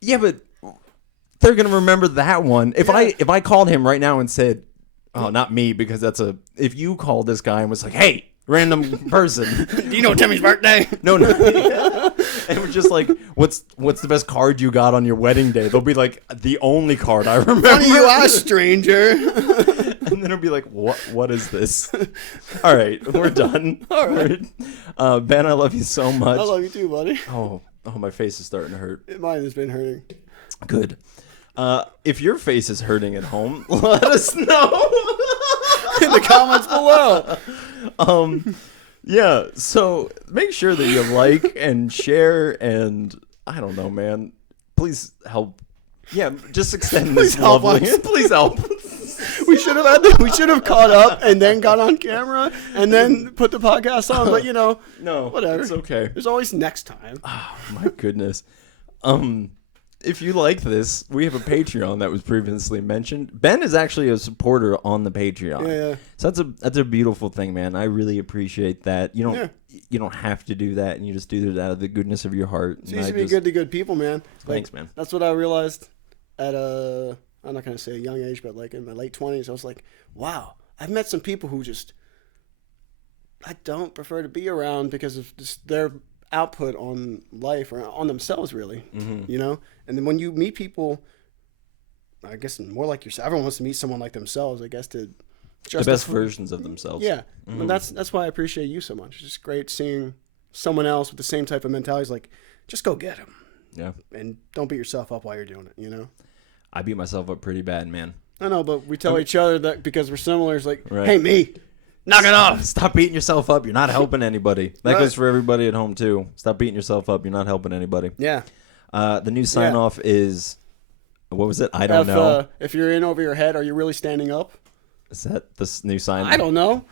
Yeah, but they're gonna remember that one. If I called him right now and said, "Oh, not me," because if you called this guy and was like, "Hey, random person, do you know Timmy's birthday?" No. And we're just like, what's the best card you got on your wedding day? They'll be like, the only card I remember. Funny you ask, stranger. And then it'll be like, what is this? All right, we're done. All right. Ben, I love you so much. I love you too, buddy. Oh, my face is starting to hurt. Mine has been hurting. Good. If your face is hurting at home, let us know in the comments below. Yeah, so make sure that you like and share, and I don't know, man. Please help. Yeah, just extend this lovely. Please help. We should have caught up and then got on camera and then put the podcast on, but no, whatever. It's okay. There's always next time. Oh my goodness. If you like this, we have a Patreon that was previously mentioned. Ben is actually a supporter on the Patreon. Yeah. So that's a beautiful thing, man. I really appreciate that. You don't have to do that, and you just do it out of the goodness of your heart. It's easy to be good to good people, man. Thanks, man. That's what I realized at I'm not gonna say a young age, but like in my late 20s, I was like, wow, I've met some people who just I don't prefer to be around because of just their output on life or on themselves, really. And then when you meet people, I guess more like yourself, everyone wants to meet someone like themselves, I guess, to the best versions of themselves. Yeah. And that's why I appreciate you so much. It's just great seeing someone else with the same type of mentality. Like, just go get them. Yeah. And don't beat yourself up while you're doing it, you know? I beat myself up pretty bad, man. I know, but we tell each other that because we're similar. It's like, Right. hey, me, knock it off. Stop beating yourself up. You're not helping anybody. That Right. goes for everybody at home, too. Stop beating yourself up. You're not helping anybody. Yeah. The new sign-off is, what was it? I don't know. If you're in over your head, are you really standing up? Is that the new sign? I don't know.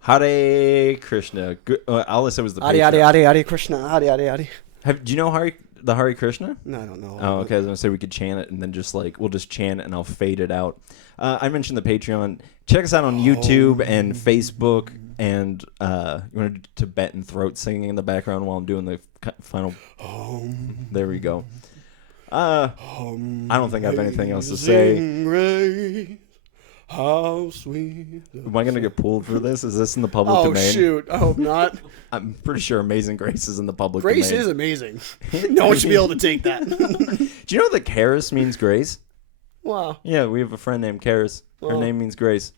Hare Krishna. All I said was the Adi, Patreon. adi, adi, adi, Krishna, adi, adi, adi. Do you know the Hare Krishna? No, I don't know. Oh, okay. I was going to say we could chant it and then just we'll just chant it and I'll fade it out. I mentioned the Patreon. Check us out on YouTube and Facebook. And you want to do Tibetan throat singing in the background while I'm doing the final. There we go. I don't think I have anything else to say. Grace, how sweet. Am I going to get pulled for this? Is this in the public domain? Oh, shoot. I hope not. I'm pretty sure Amazing Grace is in the public Grace domain. is amazing. No one should be able to take that. Do you know that Karis means grace? Wow. Yeah, we have a friend named Karis. Her name means grace.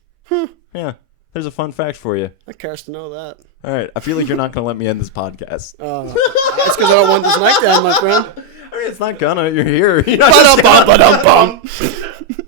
Yeah. There's a fun fact for you. I cares to know that. All right. I feel like you're not going to let me end this podcast. That's because I don't want this night down, my friend. I mean, it's not gonna. You're here. You're not Ba-dum-bum, ba-dum-bum.